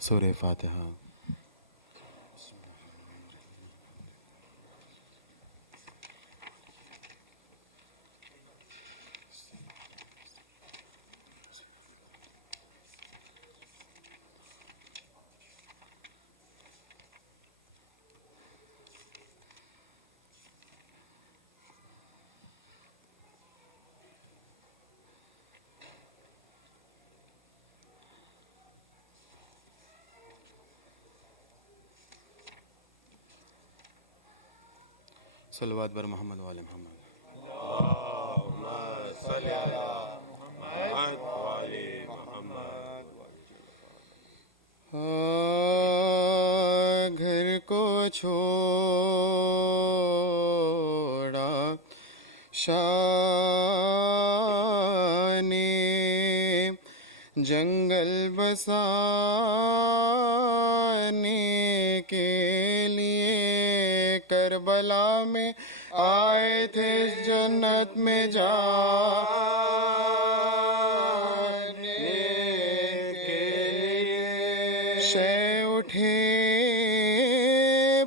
سورہ فاتحہ۔ صلوات بر محمد وآل محمد۔ اللہم صلی علی محمد وآل محمد۔ گھر کو چھوڑا شاہ نے، جنگل بسانے کے لیے کربلا میں آئے تھے جنت میں جانے کے لیے، شے اٹھے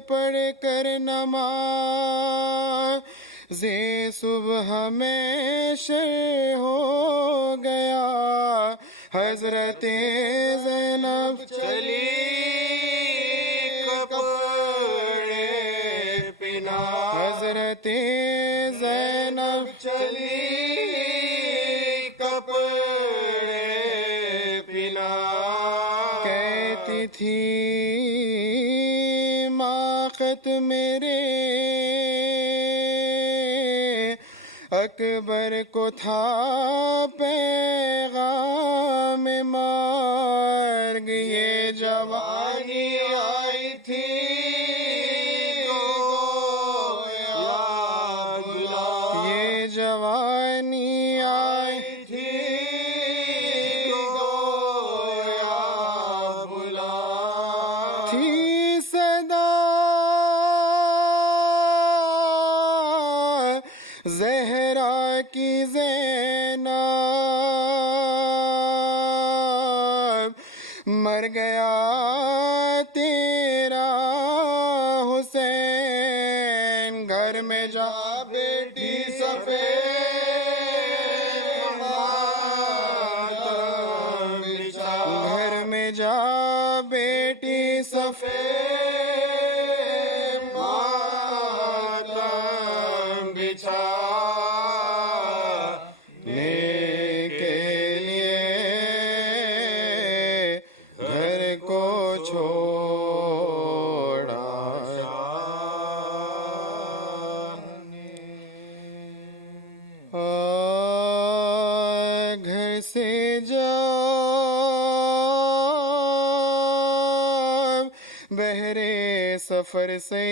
پڑھ کر نماز صبح میں شے ہو گیا، حضرت زینب چلی حضرت زینب چلی کپڑے پنا، کہتی تھی ماخت میرے اکبر کو تھا پیغام مرگ، یہ جوانی آئی تھی جوانی آئی تھی گویا بلا، تھی صدا زہرا کی زینب، مر گیا تیرا حسین، گھر میں جا بیٹی سفید ماتم بچھا، گھر میں جا بیٹی سفید ماتم بچھا، کے لیے گھر کو چھوڑا گھر سے جب بہرے سفر سے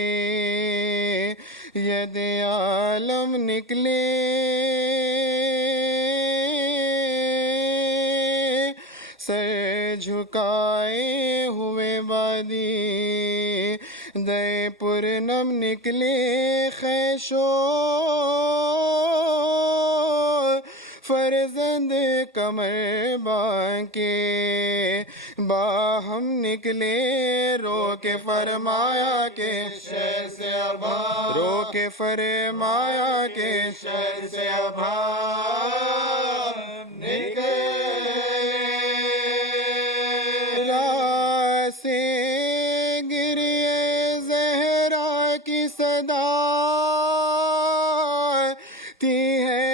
ید عالم نکلے، سر جھکائے ہوئے بادی دے پرنم نکلے، خیشو فرزند کمر بانکے باہم نکلے، رو کے فرمایا کہ شہر سے ابا، رو کے فرمایا کہ شہر سے ابا نکلے، سے گریے زہرا کی صدا تی ہے،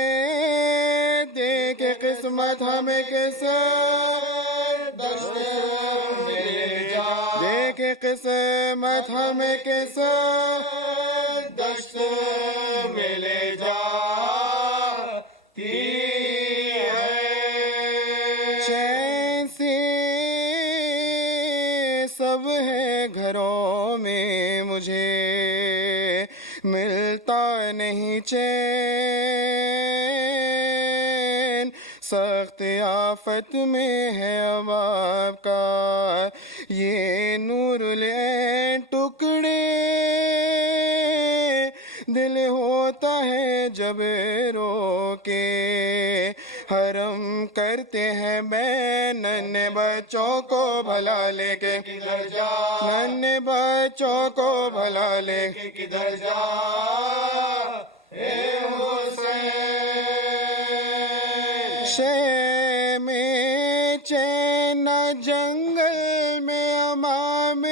دیکھ قسمت ہمیں کس دشت میں جا، دیکھ قسمت ہمیں کس دشت میں لے جا چین سے سب ہے گھروں میں، مجھے ملتا نہیں چین، سخت آفت میں ہے اب آپ کا یہ نور العین، ٹکڑے دل ہوتا ہے جب رو کے حرم کرتے ہیں میں ننھے بچوں کو بھلا لے کے کدھر جا ننھے بچوں کو بھلا لے کے کدھر جا اے حسین شے میں چین جنگل میں اما ملتی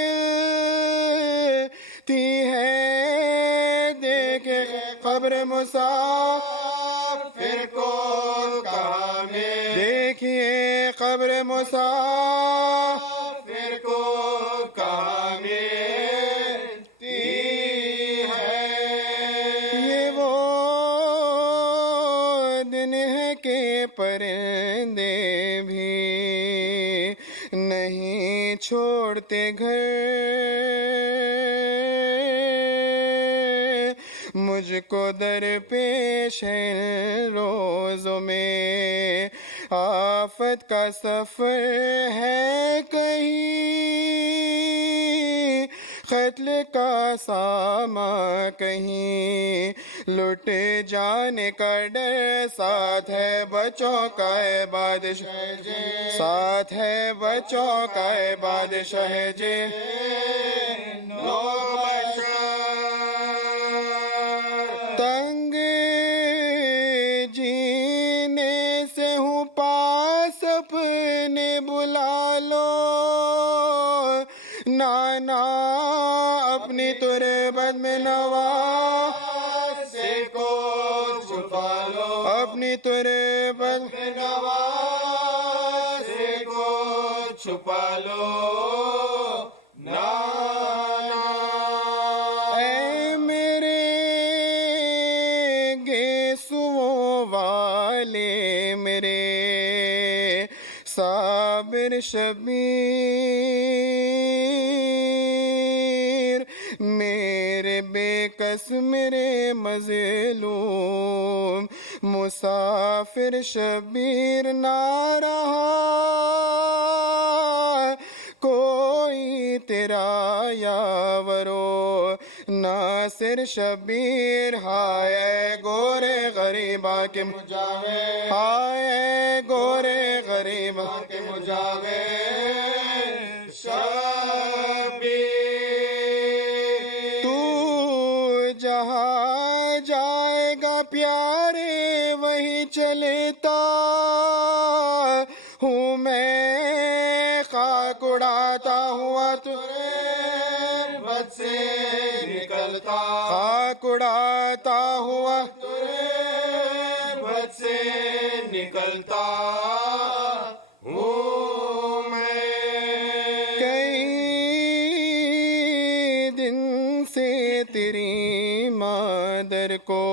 ہے دیکھے قبر مسافر کو کہاں میں دیکھیے قبر مسافر کو کہاں ملتی ہے یہ وہ دن ہے کہ پرندے بھی نہیں چھوڑتے گھر مجھ کو درپیش ہے روزوں میں آفت کا سفر ہے کہیں قتل کا ساماں کہیں لٹ جانے کا ڈر ساتھ ہے بچوں کا بادشاہ ساتھ ہے بچوں کا بادشاہ جی تنگ جینے سے ہوں پاس اپنے بلا لو نانا اپنی تربت میں نواسے کو چھپا لو اپنی تربت میں نواسے کو چھپا لو نانا اے میرے گیسوؤں والے میرے صابر شبیر میرے بے کس میرے مظلوم مسافر شبیر نہ رہا کوئی تیرا یاورو ناصر شبیر ہائے گورے غریباں کے مجاور ہائے گورے غریباں کے مجاور شبیر تو جہاں جائے گا پیارے وہیں چلتا ہوں میں خاک اڑاتا ہوا تربت سے نکلتا خاک اڑاتا ہوا تربت سے نکلتا ہوں میں کئی دن سے تیری مادر کو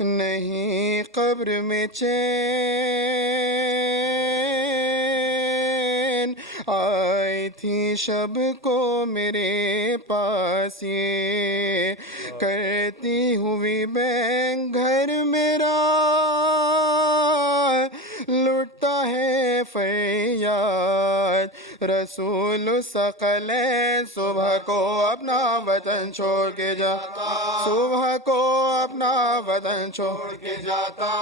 نہیں قبر میں چین آئی تھی شب کو میرے پاس یہ کرتی ہوئی بین گھر میرا لٹتا ہے فریاد رسول ثقلین صبح کو اپنا وطن چھوڑ کے جاتا صبح کو اپنا وطن چھوڑ کے جاتا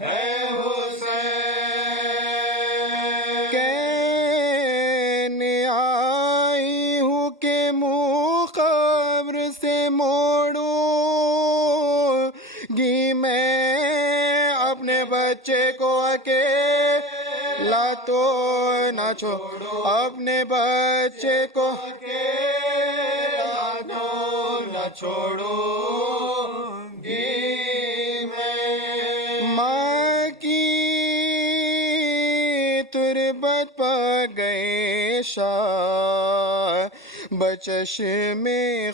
ہے حسین کہنے آئی ہوں کہ منہ قبر سے موڑوں گی میں اپنے بچے کو اکیلا تو نہ چھوڑو اپنے بچے کو اکیلا تو نہ چھوڑو گی میں ماں کی تربت پا گئے شاہ بچش میں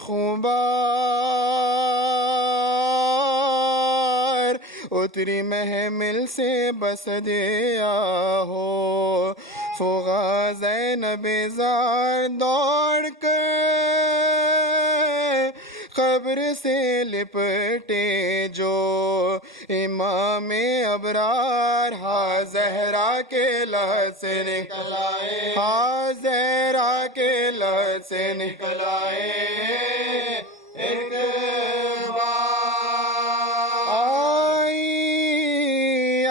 خوبار اتری محمل سے بس دیا ہو فغا زینب زار دوڑ کر قبر سے لپٹے جو امام ابرار ہاں زہرا کے لہد سے نکل آئے ہاں زہرا کے لہد سے نکل آئے ایک بار آئی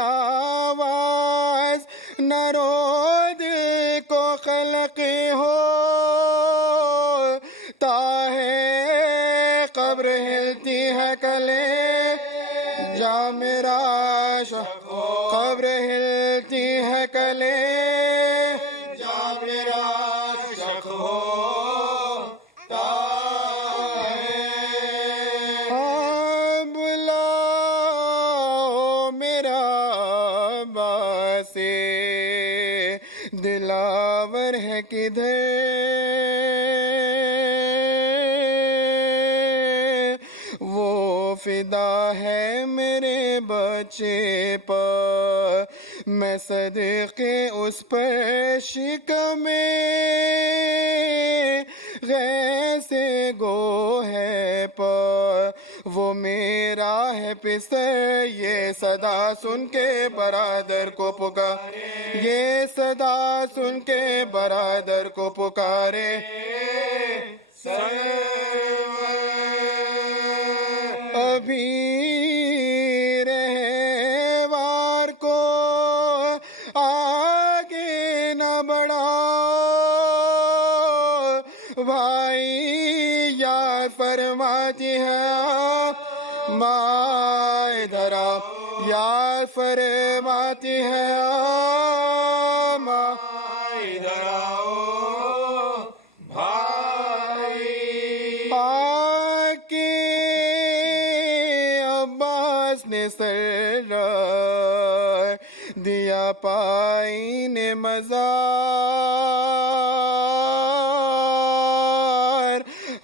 آواز نہ رو دل کو خلق ہوتا ہے قبر ہلتی ہے کلے جا میرا قبر ہلتی ہے کلے جا میرا شک ہوتا ہے ہاں بلاؤ میرا باسی دلاور ہے کدھر وہ فدا ہے میرے بچے پر میں صدقے اس پر شکمے غیر سے گو ہے پر وہ میرا ہے پسر یہ صدا سن کے برادر کو پکارے یہ صدا سن کے برادر کو پکارے ابھی رہوار کو آگے نہ بڑھاؤ بھائی یاد فرماتی ہے ماں ادھر آؤ یاد فرماتی ہے ماں ادھر آؤ بھائی آکے عباس نے سر دیا پائی نے مزار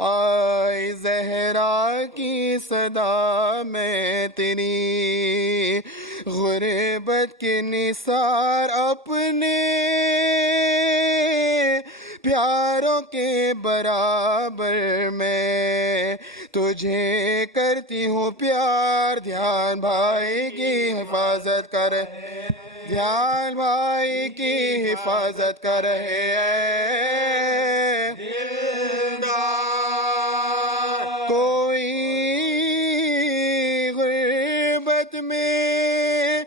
آئی زہرا کی صدا میں تیری غربت کے نثار اپنے پیاروں کے برابر میں تجھے کرتی ہوں پیار دھیان بھائی کی حفاظت کر دھیان بھائی کی حفاظت کر رہے ہیں دلدار کوئی غربت میں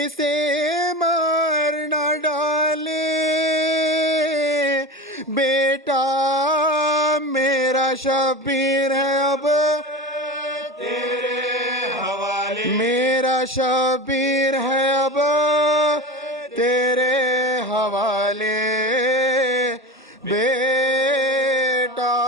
اسے مار نہ ڈالے بیٹا میرا شبیر ہے اب تیرے حوالے میرا شبیر ہے اب تیرے حوالے بیٹا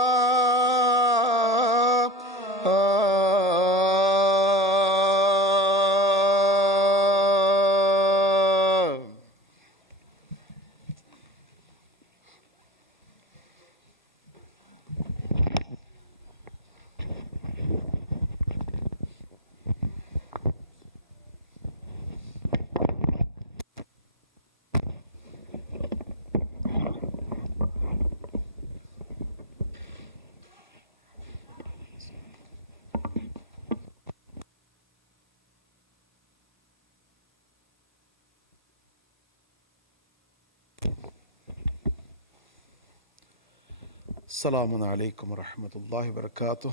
السلام علیکم ورحمۃ اللہ وبرکاتہ.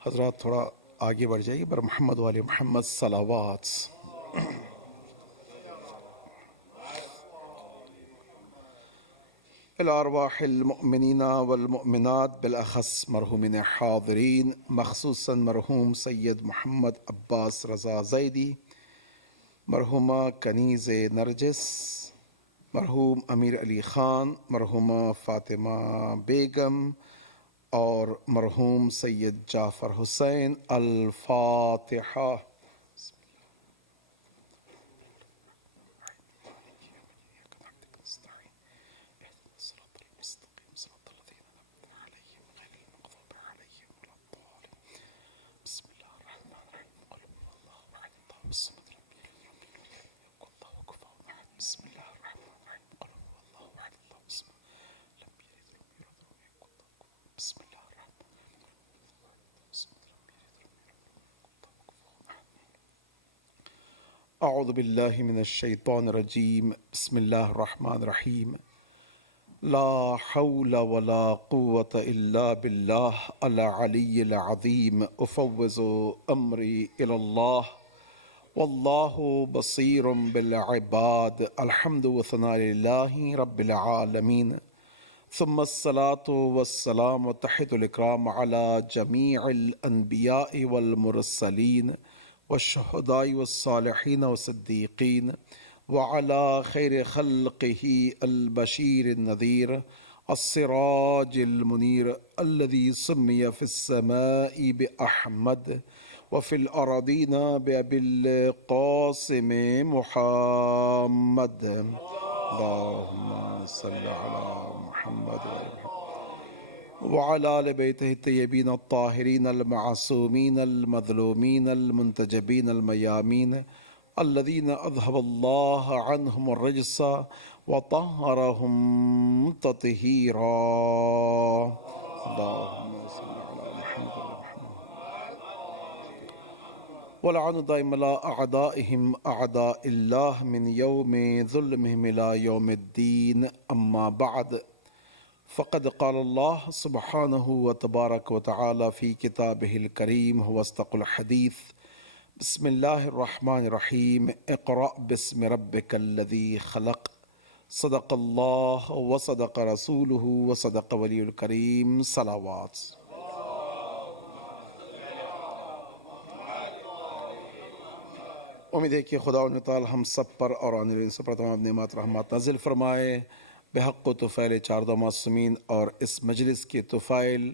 حضرات تھوڑا آگے بڑھ جائیے. بر محمد وآل محمد صلوات. الارواح المؤمنین والمؤمنات بالاخص مرحومین حاضرین مخصوصاً مرحوم سید محمد عباس رضا زیدی مرحومہ کنیز نرجس مرحوم امیر علی خان مرحومہ فاطمہ بیگم اور مرحوم سید جعفر حسین. الفاتحہ. اعوذ باللہ من الشیطان الرجیم. بسم اللہ الرحمن الرحیم. لا حول ولا قوة إلا بالله العلي العظيم أفوض أمري إلى الله والله بصير بالعباد الحمد والثناء لله رب العالمين ثم الصلاة والسلام وتحية الإكرام على جميع الأنبياء والمرسلين والشهداء والصالحين والصديقين وعلى خير خلقه البشير النذير السراج المنير الذي سمي في السماء بأحمد وفي الأراضين بأبي القاسم محمد اللهم صل على محمد وعلى آل بيته الطيبين الطاهرين المعصومين المظلومين المنتجبين الميامين الذين أذهب الله عنهم الرجس وطهرهم تطهيرا اللهم صل على محمد ولعن دائم على أعدائهم أعداء الله من يوم ظلمهم إلى يوم الدين أما بعد فقد قال الله سبحانه وتبارك وتعالى في كتابه الكريم هو أصدق الحديث بسم الله الرحمن الرحيم اقرأ باسم ربك الذي خلق صدق الله وصدق رسوله وصدق ولي الكريم صلوات امید ہے کہ خدا تعالی ہم سب پر اور آنے والے سب پر تمام نعمت رحمات نازل فرمائے بحق و طفیل چاردہ معصومین اور اس مجلس کے طفیل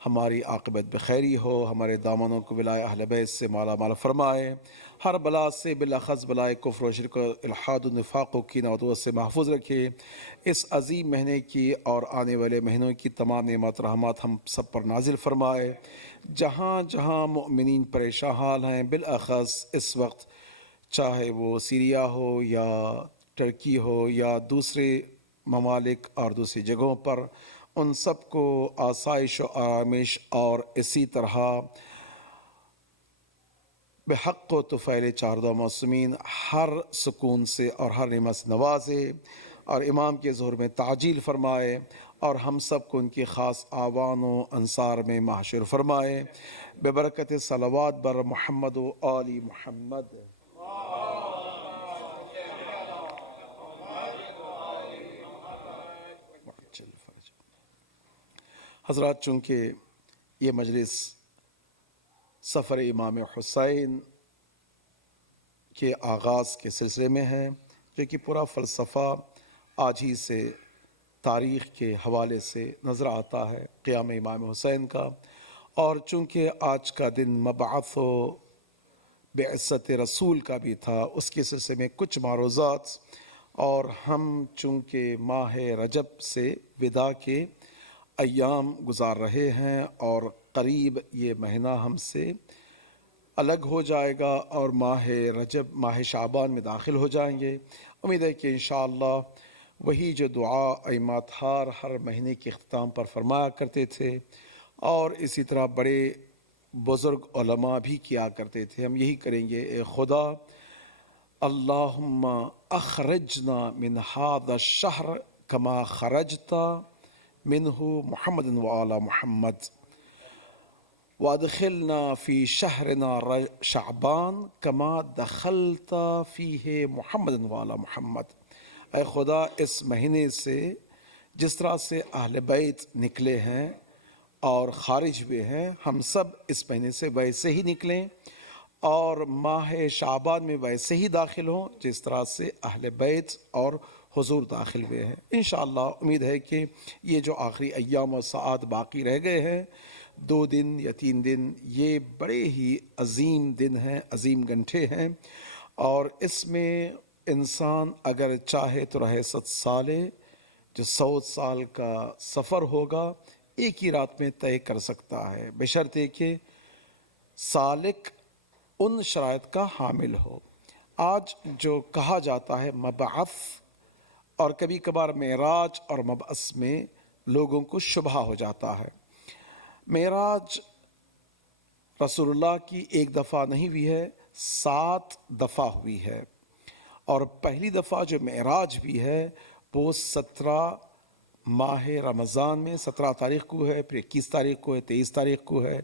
ہماری عاقبت بخیری ہو ہمارے دامنوں کو بلائے اہل بیت سے مالا مال فرمائے ہر بلا سے بالاخص بلائے کفر و شرک و الحاد و نفاق و کینہ و عدوت سے محفوظ رکھے اس عظیم مہینے کی اور آنے والے مہینوں کی تمام نعمت رحمات ہم سب پر نازل فرمائے جہاں جہاں مؤمنین پریشان حال ہیں بالاخص اس وقت چاہے وہ سیریا ہو یا ترکی ہو یا دوسرے ممالک اور دوسری جگہوں پر ان سب کو آسائش و آرامش اور اسی طرح بحق و طفیل چاردہ معصومین ہر سکون سے اور ہر نعمت سے نوازے اور امام کے ظہور میں تعجیل فرمائے اور ہم سب کو ان کی خاص آوان و انصار میں محشور فرمائے ببرکت صلوات بر محمد و آل محمد حضرات چونکہ یہ مجلس سفر امام حسین کے آغاز کے سلسلے میں ہے جو کہ پورا فلسفہ آج ہی سے تاریخ کے حوالے سے نظر آتا ہے قیام امام حسین کا اور چونکہ آج کا دن مبعث و بعثت رسول کا بھی تھا اس کے سلسلے میں کچھ معروضات اور ہم چونکہ ماہ رجب سے وداع کے ایام گزار رہے ہیں اور قریب یہ مہینہ ہم سے الگ ہو جائے گا اور ماہ رجب ماہ شعبان میں داخل ہو جائیں گے امید ہے کہ انشاءاللہ وہی جو دعا ایماتہار ہر مہینے کے اختتام پر فرمایا کرتے تھے اور اسی طرح بڑے بزرگ علماء بھی کیا کرتے تھے ہم یہی کریں گے اے خدا اللہم اخرجنا من هذا الشہر کما خرجتا منہ محمد وعلی محمد وادخلنا فی شہرنا شعبان کما دخلت فیہ محمد وعلی محمد اے خدا اس مہینے سے جس طرح سے اہل بیت نکلے ہیں اور خارج ہوئے ہیں ہم سب اس مہینے سے ویسے ہی نکلیں اور ماہ شعبان میں ویسے ہی داخل ہوں جس طرح سے اہل بیت اور حضور داخل ہوئے ہیں انشاءاللہ امید ہے کہ یہ جو آخری ایام و ساعات باقی رہ گئے ہیں 2 دن یا 3 دن یہ بڑے ہی عظیم دن ہیں عظیم گھنٹے ہیں اور اس میں انسان اگر چاہے تو رہے 7 سالے جو 100 سال کا سفر ہوگا ایک ہی رات میں طے کر سکتا ہے بشرطے کہ سالک ان شرائط کا حامل ہو آج جو کہا جاتا ہے مبعث اور کبھی کبھار معراج اور مبعث میں لوگوں کو شبہ ہو جاتا ہے معراج رسول اللہ کی ایک دفعہ نہیں ہوئی ہے 7 دفعہ ہوئی ہے اور پہلی دفعہ جو معراج ہوئی ہے وہ 17 ماہ رمضان میں 17 تاریخ کو ہے، پھر 21 تاریخ کو ہے، 23 تاریخ کو ہے،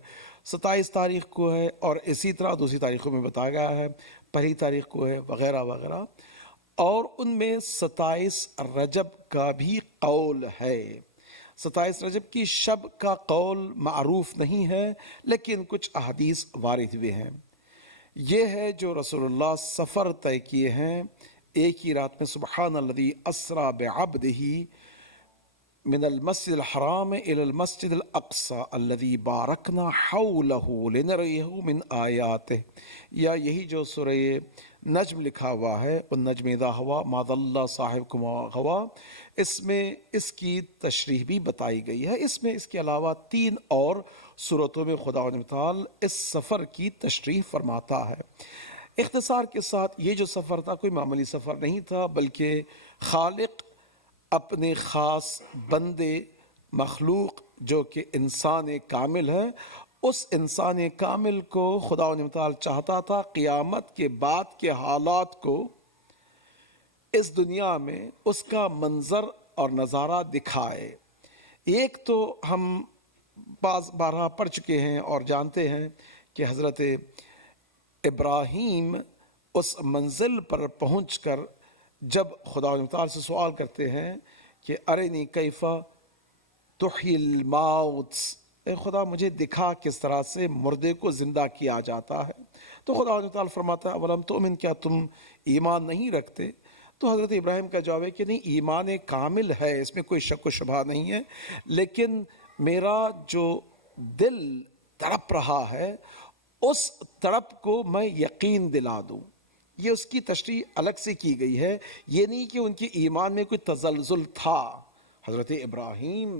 27 تاریخ کو ہے، اور اسی طرح دوسری تاریخوں میں بتایا گیا ہے، پہلی تاریخ کو ہے، وغیرہ وغیرہ. اور ان میں 27 رجب کا بھی قول ہے. 27 رجب کی شب کا قول معروف نہیں ہے، لیکن کچھ احادیث وارد ہوئے ہیں. یہ ہے جو رسول اللہ سفر طے کیے ہیں ایک ہی رات میں. سبحان الذی اسریٰ بعبدہ من المسجد الحرام الى المسجد الاقصى الذي بارکنا حولہ لنریہ من آیاتہ. یا یہی جو سورہ نجم لکھا ہوا ہے، والنجم اذا ہوا ما ضل صاحبکم وما غوی، اس میں اس کی تشریح بھی بتائی گئی ہے. اس میں اس کے علاوہ 3 اور صورتوں میں خدا تعالی اس سفر کی تشریح فرماتا ہے. اختصار کے ساتھ یہ جو سفر تھا کوئی معمولی سفر نہیں تھا، بلکہ خالق اپنے خاص بندے مخلوق جو کہ انسان کامل ہے، اس انسان کامل کو خدا تعالی چاہتا تھا قیامت کے بعد کے حالات کو اس دنیا میں اس کا منظر اور نظارہ دکھائے. ایک تو ہم بارہا پڑھ چکے ہیں اور جانتے ہیں کہ حضرت ابراہیم اس منزل پر پہنچ کر جب خدا تعالی سے سوال کرتے ہیں کہ ارنی کیف تحیی الموت، اے خدا مجھے دکھا کس طرح سے مردے کو زندہ کیا جاتا ہے. تو خدا تعالی فرماتا ہے اولم تؤمن، کیا تم ایمان نہیں رکھتے؟ تو حضرت ابراہیم کا جواب ہے کہ نہیں، ایمان کامل ہے، اس میں کوئی شک و شبہ نہیں ہے، لیکن میرا جو دل تڑپ رہا ہے اس تڑپ کو میں یقین دلا دوں. یہ اس کی تشریح الگ سے کی گئی ہے، یہ نہیں کہ ان کے ایمان میں کوئی تزلزل تھا. حضرت ابراہیم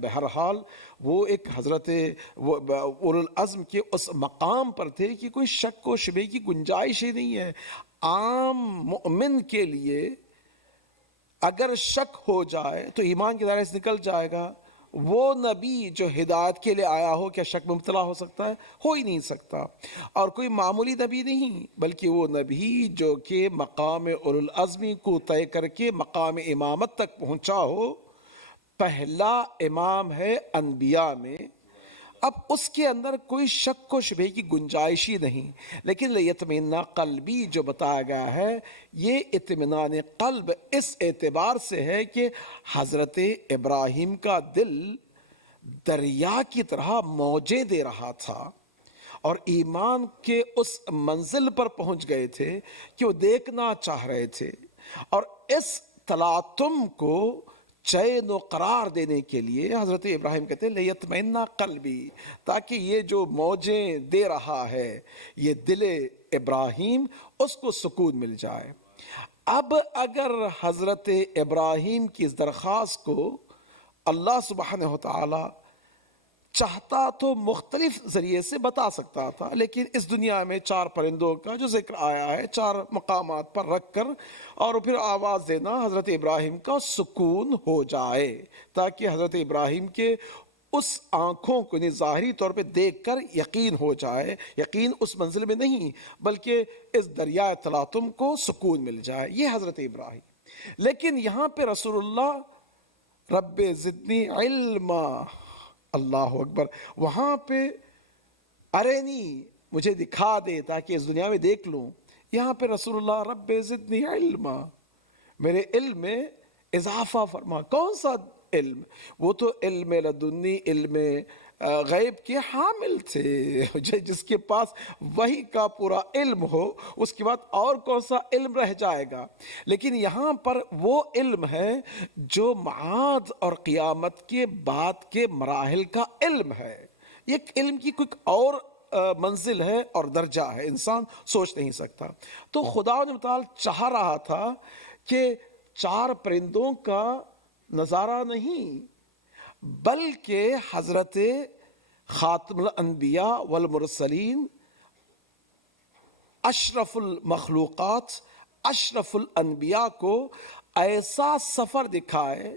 بہرحال وہ ایک حضرت اولو العزم کے اس مقام پر تھے کہ کوئی شک و شبہ کی گنجائش ہی نہیں ہے. عام مؤمن کے لیے اگر شک ہو جائے تو ایمان کے دائرے سے نکل جائے گا. وہ نبی جو ہدایت کے لیے آیا ہو کیا شک میں مبتلا ہو سکتا ہے؟ ہو ہی نہیں سکتا. اور کوئی معمولی نبی نہیں، بلکہ وہ نبی جو کہ مقام اولو العزمی کو طے کر کے مقام امامت تک پہنچا ہو، پہلا امام ہے انبیاء میں. اب اس کے اندر کوئی شک و شبہ کی گنجائش ہی نہیں. لیکن لیطمئن قلبی جو بتایا گیا ہے، یہ اطمینان قلب اس اعتبار سے ہے کہ حضرت ابراہیم کا دل دریا کی طرح موجیں دے رہا تھا اور ایمان کے اس منزل پر پہنچ گئے تھے کہ وہ دیکھنا چاہ رہے تھے. اور اس تلاطم کو چین و قرار دینے کے لیے حضرت ابراہیم کہتے ہیں لیطمئن قلبی، تاکہ یہ جو موجیں دے رہا ہے یہ دل ابراہیم، اس کو سکون مل جائے. اب اگر حضرت ابراہیم کی اس درخواست کو اللہ سبحانہ وتعالی چاہتا تو مختلف ذریعے سے بتا سکتا تھا، لیکن اس دنیا میں 4 پرندوں کا جو ذکر آیا ہے 4 مقامات پر رکھ کر اور پھر آواز دینا حضرت ابراہیم کا سکون ہو جائے، تاکہ حضرت ابراہیم کے اس آنکھوں کو ظاہری طور پہ دیکھ کر یقین ہو جائے. یقین اس منزل میں نہیں بلکہ اس دریائے تلاطم کو سکون مل جائے. یہ حضرت ابراہیم. لیکن یہاں پہ رسول اللہ رب زدنی علما، اللہ اکبر، وہاں پہ ارینی مجھے دکھا دے تاکہ اس دنیا میں دیکھ لوں. یہاں پہ رسول اللہ رب زدنی علما، میرے علم میں اضافہ فرما. کون سا علم؟ وہ تو علم لدنی، علم غیب کے حامل تھے، جس کے پاس وحی کا پورا علم ہو، اس کے بعد اور کون سا علم رہ جائے گا. لیکن یہاں پر وہ علم ہے جو معاد اور قیامت کے بعد کے مراحل کا علم ہے. یہ علم کی کوئی اور منزل ہے اور درجہ ہے، انسان سوچ نہیں سکتا. تو خدا تعالی چاہ رہا تھا کہ 4 پرندوں کا نظارہ نہیں، بلکہ حضرت خاتم الانبیاء والمرسلین، اشرف المخلوقات، اشرف الانبیاء کو ایسا سفر دکھائے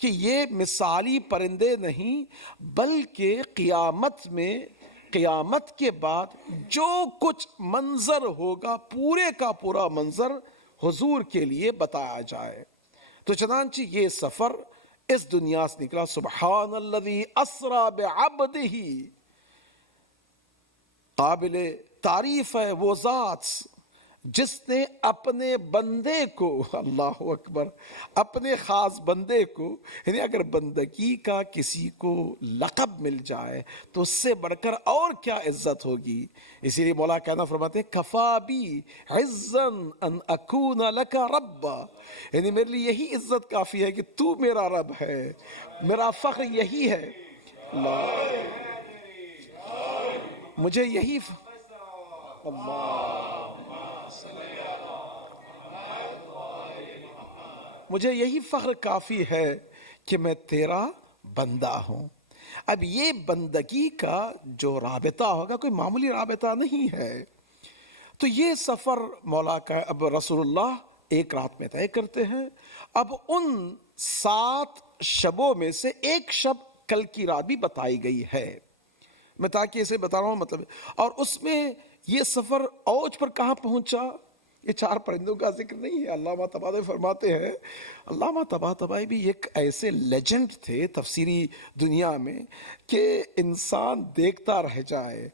کہ یہ مثالی پرندے نہیں، بلکہ قیامت میں، قیامت کے بعد جو کچھ منظر ہوگا پورے کا پورا منظر حضور کے لیے بتایا جائے. تو چنانچہ یہ سفر اس دنیا سے نکلا. سبحان الذی اسرا بعبدہ، قابل تعریف ہے وہ ذات جس نے اپنے بندے کو، اللہ اکبر، اپنے خاص بندے کو، یعنی اگر بندگی کا کسی کو لقب مل جائے تو اس سے بڑھ کر اور کیا عزت ہوگی. اسی لیے مولا کہنا فرماتے ہیں کفا بی عزا ان اکون لک ربا، یعنی میرے لیے یہی عزت کافی ہے کہ تو میرا رب ہے، میرا فخر یہی ہے. مجھے یہی مجھے یہی فخر کافی ہے کہ میں تیرا بندہ ہوں. اب یہ بندگی کا جو رابطہ ہوگا کوئی معمولی رابطہ نہیں ہے. تو یہ سفر مولا کا اب رسول اللہ ایک رات میں طے کرتے ہیں. اب ان 7 شبوں میں سے ایک شب کل کی رات بھی بتائی گئی ہے، میں تاکہ اسے بتا رہا ہوں مطلب. اور اس میں یہ سفر اوج پر کہاں پہنچا، یہ 4 پرندوں کا ذکر نہیں ہے. علامہ طباطبائی فرماتے ہیں، علامہ طباطبائی بھی ایک ایسے لیجنڈ تھے تفسیری دنیا میں کہ انسان دیکھتا رہ جائے.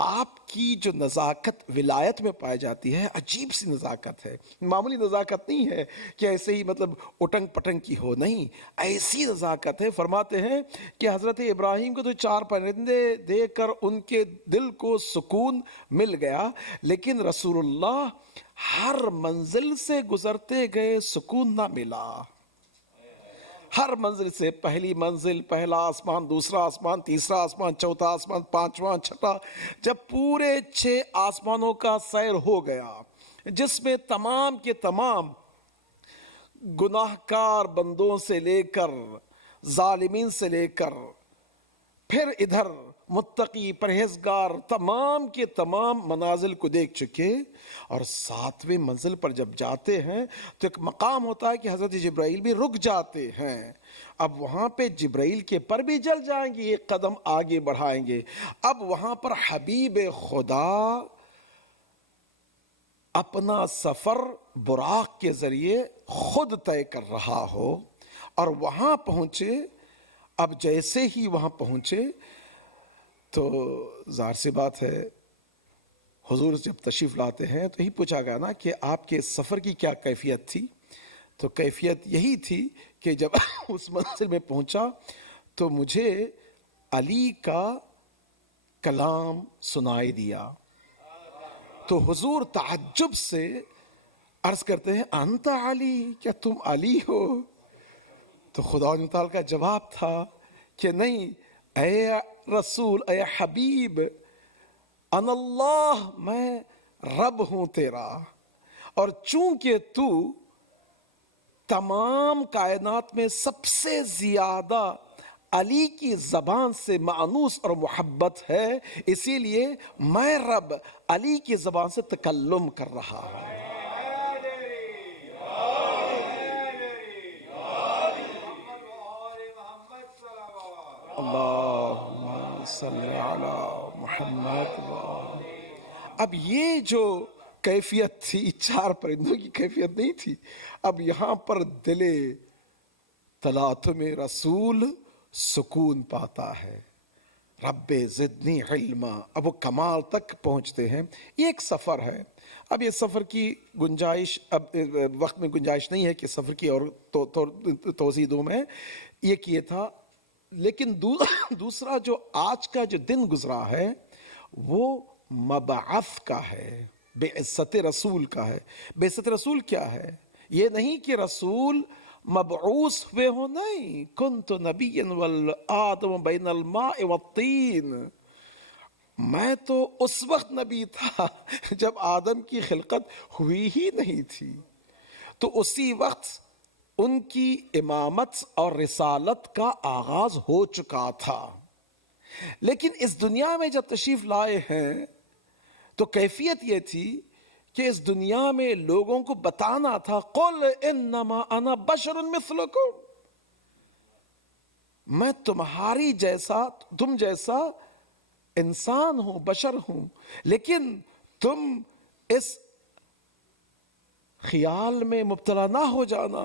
آپ کی جو نزاکت ولایت میں پائی جاتی ہے عجیب سی نزاکت ہے، معمولی نزاکت نہیں ہے کہ ایسے ہی مطلب اٹنگ پٹنگ کی ہو، نہیں، ایسی نزاکت ہے. فرماتے ہیں کہ حضرت ابراہیم کو تو 4 پرندے دے کر ان کے دل کو سکون مل گیا، لیکن رسول اللہ ہر منزل سے گزرتے گئے سکون نہ ملا. ہر منزل سے، پہلی منزل، پہلا آسمان، دوسرا آسمان، تیسرا آسمان، چوتھا آسمان، 5واں، چھٹا، جب پورے 6 آسمانوں کا سیر ہو گیا جس میں تمام کے تمام گناہ کار بندوں سے لے کر ظالمین سے لے کر پھر ادھر متقی پرہیزگار تمام کے تمام منازل کو دیکھ چکے، اور 7ویں منزل پر جب جاتے ہیں تو ایک مقام ہوتا ہے کہ حضرت جبرائیل بھی رک جاتے ہیں. اب وہاں پہ جبرائیل کے پر بھی جل جائیں گے، ایک قدم آگے بڑھائیں گے. اب وہاں پر حبیب خدا اپنا سفر براق کے ذریعے خود طے کر رہا ہو اور وہاں پہنچے. اب جیسے ہی وہاں پہنچے تو ظاہر سی بات ہے حضور جب تشریف لاتے ہیں تو ہی پوچھا گیا نا کہ آپ کے سفر کی کیا کیفیت تھی. تو کیفیت یہی تھی کہ جب اس منزل میں پہنچا تو مجھے علی کا کلام سنائی دیا. تو حضور تعجب سے عرض کرتے ہیں انت علی، کیا تم علی ہو؟ تو خدا تعالیٰ کا جواب تھا کہ نہیں اے رسول، اے حبیب، ان اللہ، میں رب ہوں تیرا، اور چونکہ تو تمام کائنات میں سب سے زیادہ علی کی زبان سے مانوس اور محبت ہے، اسی لیے میں رب علی کی زبان سے تکلم کر رہا ہوں. اللہم صلی علی محمد. اب یہ جو کیفیت تھی 4 پرندوں کی کیفیت نہیں تھی. اب یہاں پر دل تلاطم رسول سکون پاتا ہے. رب زدنی علما، اب وہ کمال تک پہنچتے ہیں. یہ ایک سفر ہے. اب یہ سفر کی گنجائش اب وقت میں گنجائش نہیں ہے کہ سفر کی اور توضیح دوں میں، یہ کیے تھا. لیکن دوسرا جو آج کا جو دن گزرا ہے وہ مبعث کا ہے، بعثت رسول کا ہے. بعثت رسول کیا ہے؟ یہ نہیں کہ رسول مبعوث ہوئے ہو، نہیں. کنت نبیا والآدم بین الماء والطین، میں تو اس وقت نبی تھا جب آدم کی خلقت ہوئی ہی نہیں تھی. تو اسی وقت ان کی امامت اور رسالت کا آغاز ہو چکا تھا. لیکن اس دنیا میں جب تشریف لائے ہیں تو کیفیت یہ تھی کہ اس دنیا میں لوگوں کو بتانا تھا قل انما انا بشر مثلکم، میں تمہاری جیسا، تم جیسا انسان ہوں، بشر ہوں. لیکن تم اس خیال میں مبتلا نہ ہو جانا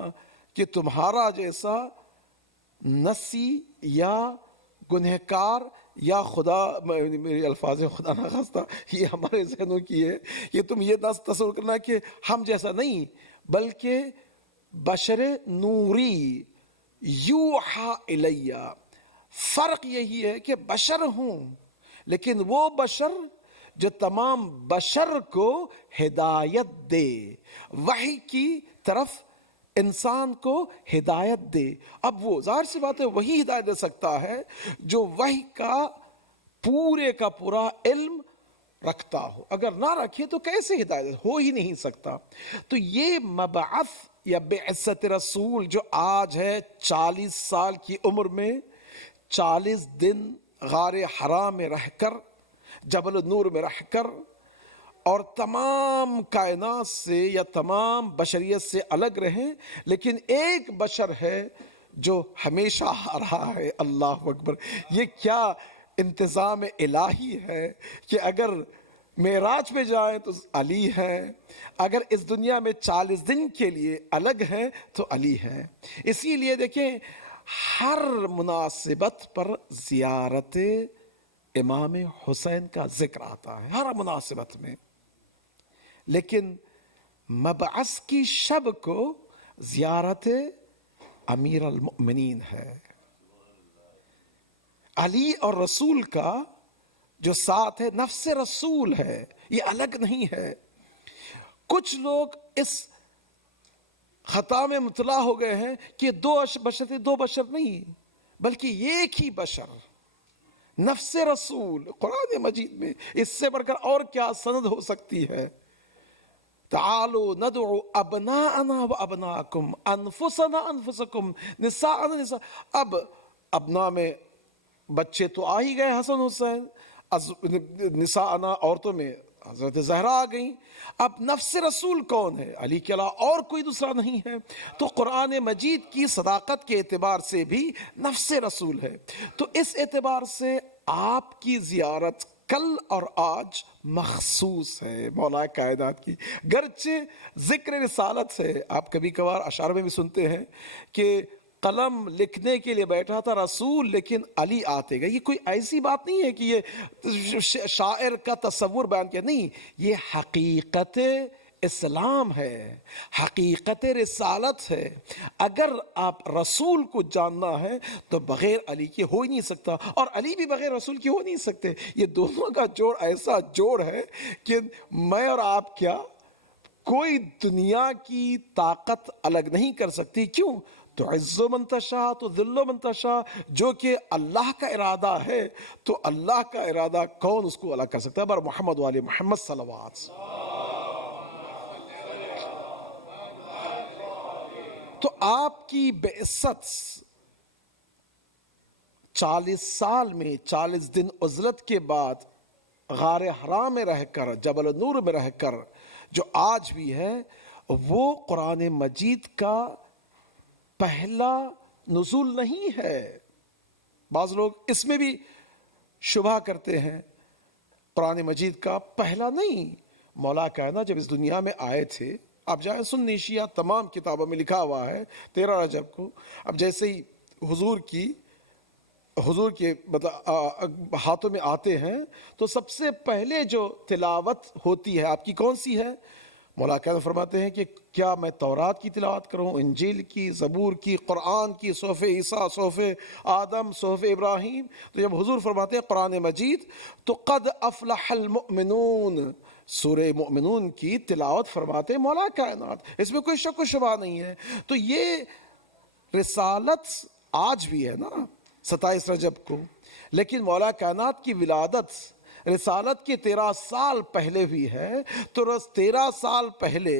کہ تمہارا جیسا نسی یا گنہکار یا خدا، میرے الفاظ ہیں خدا نہ خواستہ یہ ہمارے ذہنوں کی ہے، یہ تم یہ نہ تصور کرنا کہ ہم جیسا نہیں، بلکہ بشر نوری یوحا الیہ. فرق یہی ہے کہ بشر ہوں، لیکن وہ بشر جو تمام بشر کو ہدایت دے، وحی کی طرف انسان کو ہدایت دے. اب وہ ظاہر سی بات ہے وہی ہدایت دے سکتا ہے جو وحی کا پورا علم رکھتا ہو. اگر نہ رکھے تو کیسے ہدایت ہو ہی نہیں سکتا. تو یہ مبعث یا بعثت رسول جو آج ہے 40 سال کی عمر میں 40 دن غار حرا میں رہ کر، جبل النور میں رہ کر، اور تمام کائنات سے یا تمام بشریت سے الگ رہیں، لیکن ایک بشر ہے جو ہمیشہ آ رہا ہے. اللہ اکبر. یہ کیا انتظام الہی ہے کہ اگر معراج پہ جائیں تو علی ہیں، اگر اس دنیا میں 40 دن کے لیے الگ ہیں تو علی ہیں. اسی لیے دیکھیں ہر مناسبت پر زیارت امام حسین کا ذکر آتا ہے، ہر مناسبت میں، لیکن مبعث کی شب کو زیارت امیر المؤمنین ہے. علی اور رسول کا جو ساتھ ہے نفس رسول ہے، یہ الگ نہیں ہے. کچھ لوگ اس خطا میں مبتلا ہو گئے ہیں کہ دو بشر تھے، دو بشر نہیں بلکہ ایک ہی بشر نفس رسول. قرآن مجید میں اس سے بڑھ کر اور کیا سند ہو سکتی ہے؟ تعالوا ندعو ابناءنا وابناءکم انفسنا انفسکم نساءنا نساء. اب ابنا میں بچے تو آ ہی گئے حسن حسین، نساءنا عورتوں میں حضرت زہرا آ گئیں. اب نفس رسول کون ہے؟ علی کے علاوہ اور کوئی دوسرا نہیں ہے. تو قرآن مجید کی صداقت کے اعتبار سے بھی نفس رسول ہے. تو اس اعتبار سے آپ کی زیارت کل اور آج مخصوص ہے مولا کائنات کی. گرچہ ذکر رسالت ہے، آپ کبھی کبھار اشعار میں بھی سنتے ہیں کہ قلم لکھنے کے لیے بیٹھا تھا رسول لیکن علی آتے گئے. یہ کوئی ایسی بات نہیں ہے کہ یہ شاعر کا تصور بیان کیا، نہیں، یہ حقیقت اسلام ہے، حقیقت رسالت ہے. اگر آپ رسول کو جاننا ہے تو بغیر علی کے ہو ہی نہیں سکتا، اور علی بھی بغیر رسول کے ہو نہیں سکتے. یہ دونوں کا جوڑ ایسا جوڑ ہے کہ میں اور آپ کیا کوئی دنیا کی طاقت الگ نہیں کر سکتی. کیوں؟ تو عز من تشاء تو ذل من تشاء، جو کہ اللہ کا ارادہ ہے تو اللہ کا ارادہ کون اس کو الگ کر سکتا ہے؟ بر محمد والے محمد صلوات. تو آپ کی بعثت 40 سال میں 40 دن عزلت کے بعد غار حرا میں رہ کر، جبل نور میں رہ کر جو آج بھی ہے، وہ قرآن مجید کا پہلا نزول نہیں ہے. بعض لوگ اس میں بھی شبہ کرتے ہیں، قرآن مجید کا پہلا نہیں. مولا کائنات جب اس دنیا میں آئے تھے، آپ جائیں سنی شیعہ تمام کتابوں میں لکھا ہوا ہے 13 رجب کو. اب جیسے ہی حضور کے مطلب ہاتھوں میں آتے ہیں تو سب سے پہلے جو تلاوت ہوتی ہے آپ کی کون سی ہے؟ مولا کائنات فرماتے ہیں کہ کیا میں تورات کی تلاوت کروں، انجیل کی، زبور کی، قرآن کی، صحف عیسیٰ، صحف آدم، صحف ابراہیم؟ تو جب حضور فرماتے ہیں قرآن مجید تو قد افلح المؤمنون، سورہ مؤمنون کی تلاوت فرماتے ہیں مولا کائنات. اس میں کوئی شک و شبہ نہیں ہے. تو یہ رسالت آج بھی ہے نا 27 رجب کو، لیکن مولا کائنات کی ولادت رسالت کے 13 سال پہلے بھی ہے. تو 13 سال پہلے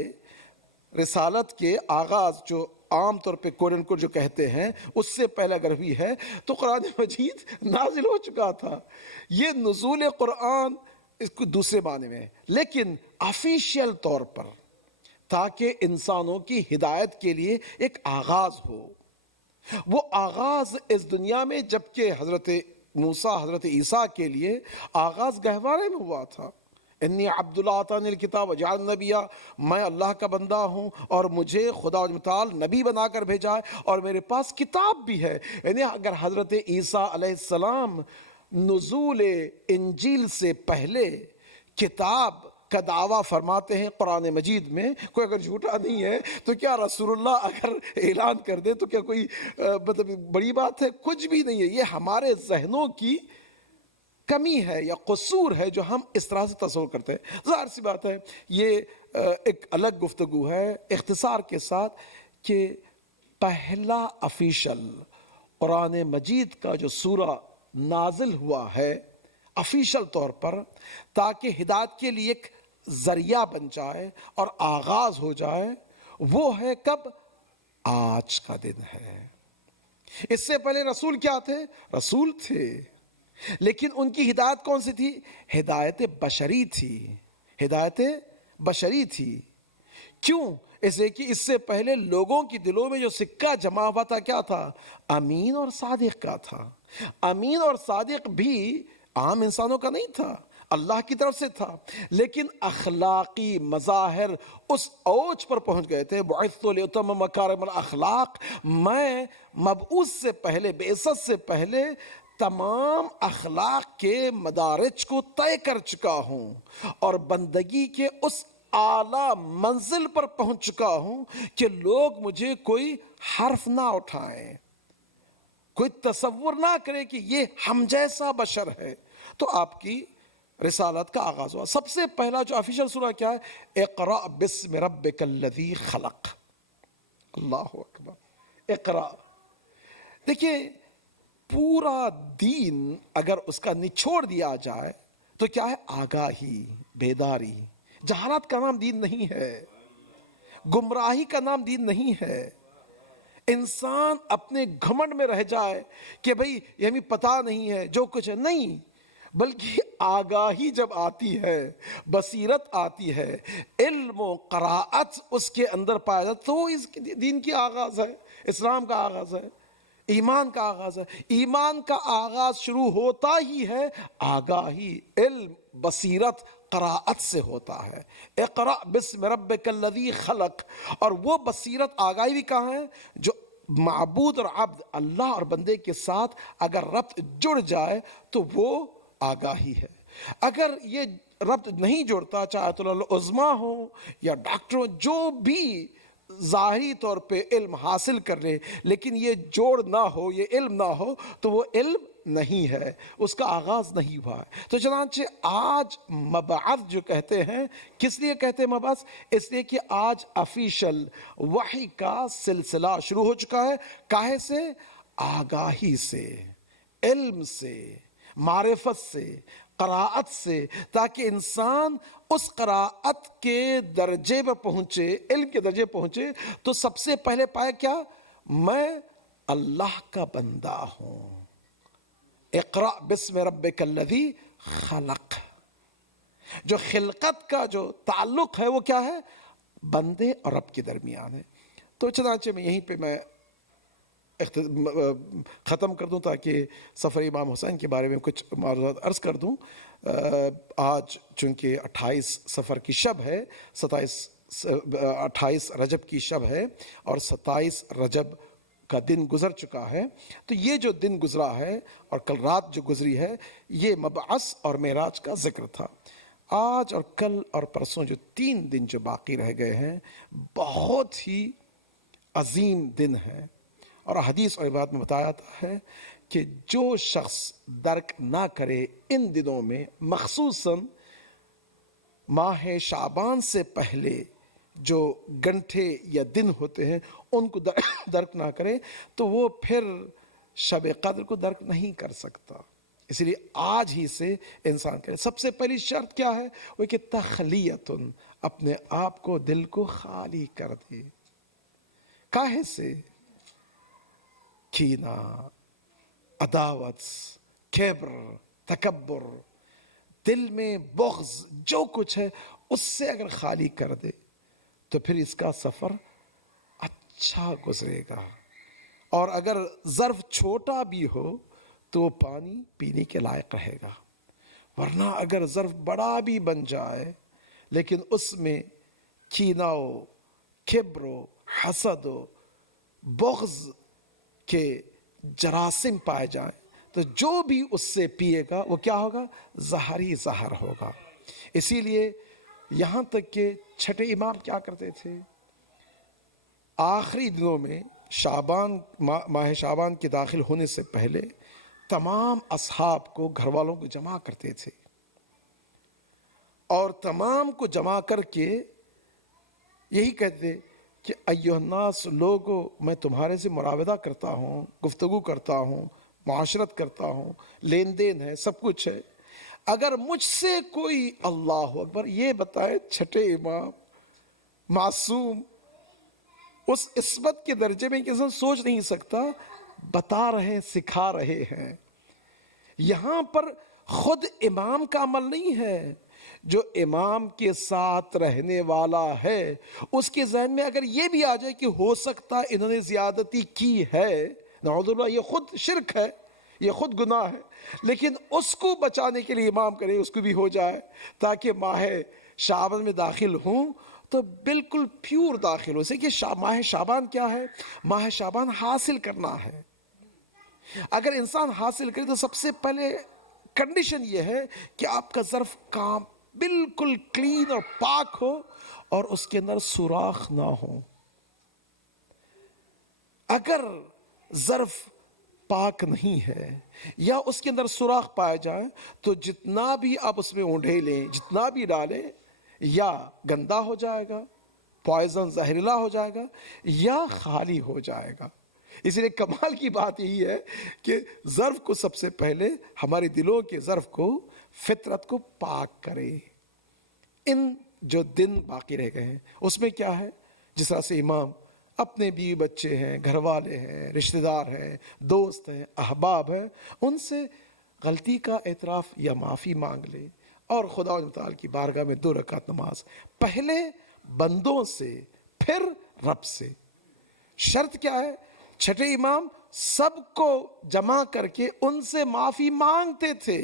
رسالت کے آغاز جو عام طور پہ کوڈن کوڈ جو کہتے ہیں اس سے پہلے اگر بھی ہے تو قرآن مجید نازل ہو چکا تھا. یہ نزول قرآن اس کو دوسرے معنی میں، لیکن آفیشیل طور پر تاکہ انسانوں کی ہدایت کے لیے ایک آغاز ہو. وہ آغاز اس دنیا میں، جبکہ حضرت موسیٰ حضرت عیسیٰ کے لیے آغاز گہوارے میں ہوا تھا. انی عبداللہ آتانی الکتاب وجعل نبیہ، میں اللہ کا بندہ ہوں اور مجھے خدا متعال نبی بنا کر بھیجا ہے اور میرے پاس کتاب بھی ہے. یعنی اگر حضرت عیسیٰ علیہ السلام نزول انجیل سے پہلے کتاب کا دعویٰ فرماتے ہیں قرآن مجید میں، کوئی اگر جھوٹا نہیں ہے تو کیا رسول اللہ اگر اعلان کر دے تو کیا کوئی مطلب بڑی بات ہے؟ کچھ بھی نہیں ہے. یہ ہمارے ذہنوں کی کمی ہے یا قصور ہے جو ہم اس طرح سے تصور کرتے ہیں. ظاہر سی بات ہے یہ ایک الگ گفتگو ہے اختصار کے ساتھ کہ پہلا افیشل قرآن مجید کا جو سورہ نازل ہوا ہے افیشل طور پر تاکہ ہدایت کے لیے ایک ذریعہ بن جائے اور آغاز ہو جائے، وہ ہے کب؟ آج کا دن ہے. اس سے پہلے رسول کیا تھے؟ رسول تھے، لیکن ان کی ہدایت کون سی تھی؟ ہدایت بشری تھی. ہدایت بشری تھی. کیوں؟ اس لیے کہ اس سے پہلے لوگوں کی دلوں میں جو سکہ جمع ہوا تھا کیا تھا؟ امین اور صادق کا تھا. امین اور صادق بھی عام انسانوں کا نہیں تھا، اللہ کی طرف سے تھا، لیکن اخلاقی مظاہر اس اوج پر پہنچ گئے تھے. بعثت لأتمم مکارم الاخلاق، میں مبعوث سے پہلے، بعثت سے پہلے تمام اخلاق کے مدارج کو طے کر چکا ہوں اور بندگی کے اس اعلیٰ منزل پر پہنچ چکا ہوں کہ لوگ مجھے کوئی حرف نہ اٹھائیں، کوئی تصور نہ کرے کہ یہ ہم جیسا بشر ہے. تو آپ کی رسالت کا آغاز ہوا. سب سے پہلا جو آفیشل سورہ کیا ہے؟ اقرأ بسم ربک الذی خلق. اللہ اکبر. اقرأ. دیکھیں پورا دین اگر اس کا نچوڑ دیا جائے تو کیا ہے؟ آگاہی، بیداری. جہالت کا نام دین نہیں ہے، گمراہی کا نام دین نہیں ہے. انسان اپنے گھمنڈ میں رہ جائے کہ بھئی یہ ہمیں پتہ نہیں ہے جو کچھ ہے، نہیں، بلکہ آگاہی جب آتی ہے، بصیرت آتی ہے، علم و قرائت اس کے اندر پایا جاتا تو اس دین کی آغاز ہے، اسلام کا آغاز ہے، ایمان کا آغاز ہے. ایمان کا آغاز شروع ہوتا ہی ہے آگاہی، علم، بصیرت، قرائت سے ہوتا ہے. اقرأ بسم ربک الذی خلق. اور وہ بصیرت، آگاہی بھی کہاں ہے؟ جو معبود اور عبد، اللہ اور بندے کے ساتھ اگر ربط جڑ جائے تو وہ آگاہی ہے. اگر یہ ربط نہیں جڑتا، چاہے آیت العظمیٰ ہو یا ڈاکٹر ہو، جو بھی ظاہری طور پہ علم حاصل کر لے لیکن یہ جوڑ نہ ہو، یہ علم نہ ہو تو وہ علم نہیں ہے، اس کا آغاز نہیں ہوا ہے. تو چنانچہ آج مبعث جو کہتے ہیں، کس لیے کہتے ہیں مبعث؟ اس لیے کہ آج افیشل وحی کا سلسلہ شروع ہو چکا ہے. کاہے سے؟ آگاہی سے، علم سے، معرفت سے، قرائت سے، تاکہ انسان اس قرائت کے درجے پر پہنچے، علم کے درجے پہنچے تو سب سے پہلے پائے کیا؟ میں اللہ کا بندہ ہوں. اقرأ بسم ربک الذی خلق. جو خلقت کا جو تعلق ہے وہ کیا ہے؟ بندے اور رب کے درمیان ہے. تو چنانچہ میں یہیں پہ میں ختم کر دوں تاکہ سفر امام حسین کے بارے میں کچھ معلومات عرض کر دوں. آج چونکہ 28 سفر کی شب ہے، 28 رجب کی شب ہے اور 27 رجب کا دن گزر چکا ہے. تو یہ جو دن گزرا ہے اور کل رات جو گزری ہے، یہ مبعث اور معراج کا ذکر تھا. آج اور کل اور پرسوں جو 3 دن جو باقی رہ گئے ہیں، بہت ہی عظیم دن ہے. اور حدیث اور بات میں بتایا جاتا ہے کہ جو شخص درک نہ کرے ان دنوں میں، خصوصاً ماہ شعبان سے پہلے جو گھنٹے یا دن ہوتے ہیں ان کو درک نہ کرے تو وہ پھر شب قدر کو درک نہیں کر سکتا. اس لیے آج ہی سے انسان کرے. سب سے پہلی شرط کیا ہے؟ وہ کہ تخلیتن، اپنے آپ کو، دل کو خالی کر دے. کاہے سے؟ کینہ، عداوت، کبر، تکبر، دل میں بغض، جو کچھ ہے اس سے اگر خالی کر دے تو پھر اس کا سفر اچھا گزرے گا. اور اگر ظرف چھوٹا بھی ہو تو وہ پانی پینے کے لائق رہے گا. ورنہ اگر ظرف بڑا بھی بن جائے لیکن اس میں کینہ و کبر و حسد و بغض کے جراثیم پائے جائیں تو جو بھی اس سے پیے گا وہ کیا ہوگا؟ زہر ہی زہر ہوگا۔ اسی لیے یہاں تک کہ چھٹے امام کیا کرتے تھے، آخری دنوں میں شعبان ماہ شعبان کے داخل ہونے سے پہلے تمام اصحاب کو، گھر والوں کو جمع کرتے تھے اور تمام کو جمع کر کے یہی کہتے کہ ایھا الناس، لوگو میں تمہارے سے مراودہ کرتا ہوں، گفتگو کرتا ہوں، معاشرت کرتا ہوں، لین دین ہے، سب کچھ ہے، اگر مجھ سے کوئی اللہ اکبر یہ بتائے، چھٹے امام معصوم اس عصمت کے درجے میں کہ انسان سوچ نہیں سکتا، بتا رہے، سکھا رہے ہیں۔ یہاں پر خود امام کا عمل نہیں ہے، جو امام کے ساتھ رہنے والا ہے اس کے ذہن میں اگر یہ بھی آ جائے کہ ہو سکتا انہوں نے زیادتی کی ہے، نعوذ باللہ، یہ خود شرک ہے، یہ خود گناہ ہے، لیکن اس کو بچانے کے لیے امام کرے، اس کو بھی ہو جائے تاکہ ماہ شعبان میں داخل ہوں تو بالکل پیور داخل ہو سکے۔ ماہ شعبان کیا ہے؟ ماہ شعبان حاصل کرنا ہے۔ اگر انسان حاصل کرے تو سب سے پہلے کنڈیشن یہ ہے کہ آپ کا ظرف کام بالکل کلین اور پاک ہو اور اس کے اندر سوراخ نہ ہو۔ اگر ظرف پاک نہیں ہے یا اس کے اندر سوراخ پائے جائیں تو جتنا بھی آپ اس میں اونڈھے لیں، جتنا بھی ڈالیں، یا گندا ہو جائے گا، پوائزن، زہریلا ہو جائے گا، یا خالی ہو جائے گا۔ اس لیے کمال کی بات یہی ہے کہ ظرف کو سب سے پہلے ہمارے دلوں کے ظرف کو، فطرت کو پاک کرے۔ ان جو دن باقی رہ گئے ہیں اس میں کیا ہے؟ جس طرح سے امام اپنے بیوی بچے ہیں، گھر والے ہیں، رشتہ دار ہیں، دوست ہیں، احباب ہیں، ان سے غلطی کا اعتراف یا معافی مانگ لے اور خدا تعالیٰ کی بارگاہ میں 2 رکعت نماز، پہلے بندوں سے پھر رب سے۔ شرط کیا ہے؟ چھٹے امام سب کو جمع کر کے ان سے معافی مانگتے تھے،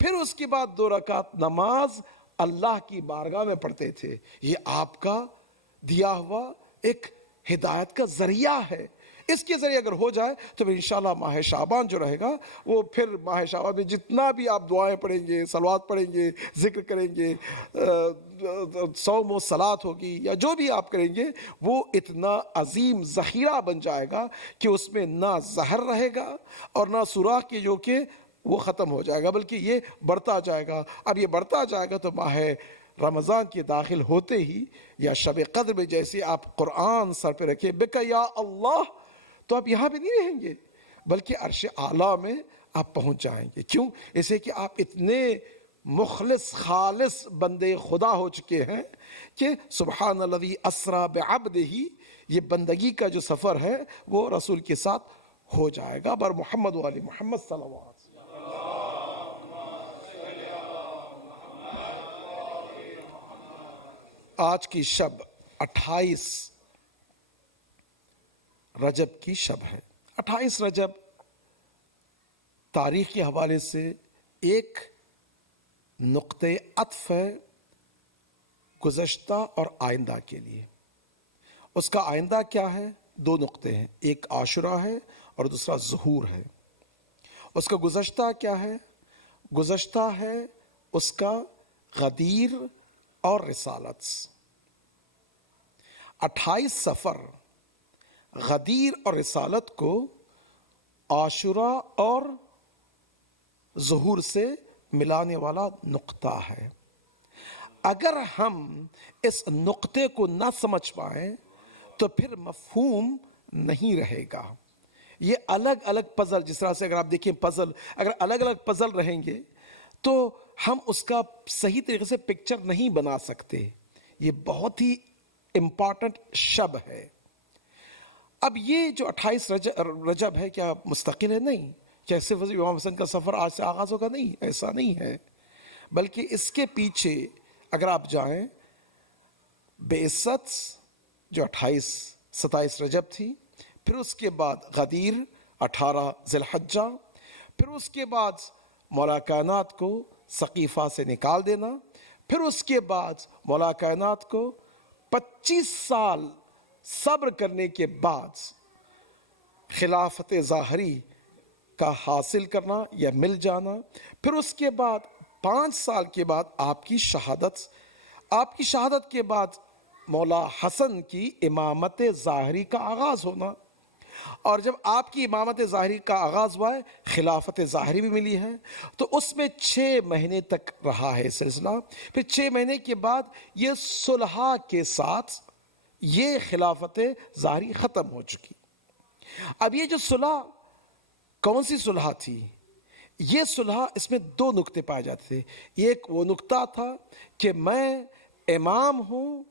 پھر اس کے بعد 2 رکعت نماز اللہ کی بارگاہ میں پڑھتے تھے۔ یہ آپ کا دیا ہوا ایک ہدایت کا ذریعہ ہے۔ اس کے ذریعے اگر ہو جائے تو پھر انشاءاللہ ماہ شعبان جو رہے گا وہ پھر ماہ شعبان میں جتنا بھی آپ دعائیں پڑھیں گے، صلوات پڑھیں گے، ذکر کریں گے، صوم و صلات ہوگی یا جو بھی آپ کریں گے، وہ اتنا عظیم ذخیرہ بن جائے گا کہ اس میں نہ زہر رہے گا اور نہ سوراخ کے جو کہ وہ ختم ہو جائے گا، بلکہ یہ بڑھتا جائے گا۔ اب یہ بڑھتا جائے گا تو ماہ رمضان کے داخل ہوتے ہی یا شب قدر میں جیسے آپ قرآن سر پہ رکھے بک یا اللہ، تو آپ یہاں پہ نہیں رہیں گے بلکہ عرش اعلیٰ میں آپ پہنچ جائیں گے۔ کیوں؟ اسے کہ آپ اتنے مخلص خالص بندے خدا ہو چکے ہیں کہ سبحان الذی اسریٰ بعبدہ، یہ بندگی کا جو سفر ہے وہ رسول کے ساتھ ہو جائے گا۔ بر محمد و علی محمد صلی اللہ علیہ وسلم۔ آج کی شب 28 رجب کی شب ہے۔ 28 رجب تاریخ کے حوالے سے ایک نقطۂ عطف ہے گزشتہ اور آئندہ کے لیے۔ اس کا آئندہ کیا ہے؟ 2 نقطے ہیں، ایک عاشورہ ہے اور دوسرا ظہور ہے۔ اس کا گزشتہ کیا ہے؟ گزشتہ ہے اس کا غدیر اور رسالت۔ 28 صفر غدیر اور رسالت کو عاشورہ اور ظہور سے ملانے والا نقطہ ہے۔ اگر ہم اس نقطے کو نہ سمجھ پائیں تو پھر مفہوم نہیں رہے گا۔ یہ الگ الگ پزل، جس طرح سے اگر آپ دیکھیں پزل، اگر الگ الگ پزل رہیں گے تو ہم اس کا صحیح طریقے سے پکچر نہیں بنا سکتے۔ یہ بہت ہی امپورٹنٹ شب ہے۔ اب یہ جو 28 رجب ہے کیا مستقل ہے؟ نہیں۔ کیا صرف امام حسن کا سفر آج سے آغاز ہوگا؟ نہیں، ایسا نہیں ہے، بلکہ اس کے پیچھے اگر آپ جائیں، بعثت جو 27 رجب تھی، پھر اس کے بعد غدیر 18 ذی الحجہ، پھر اس کے بعد مولا کائنات کو سقیفہ سے نکال دینا، پھر اس کے بعد مولا کائنات کو 25 سال صبر کرنے کے بعد خلافت ظاہری کا حاصل کرنا یا مل جانا، پھر اس کے بعد 5 سال کے بعد آپ کی شہادت کے بعد مولا حسن کی امامت ظاہری کا آغاز ہونا، اور جب آپ کی امامت ظاہری کا آغاز ہوا ہے خلافت ظاہری بھی ملی ہے، تو اس میں 6 مہینے تک رہا ہے سلسلہ، پھر 6 مہینے کے بعد یہ صلح کے ساتھ یہ خلافت ظاہری ختم ہو چکی۔ اب یہ جو صلح کون سی صلح تھی؟ یہ صلح، اس میں 2 نقطے پائے جاتے تھے۔ ایک وہ نقطہ تھا کہ میں امام ہوں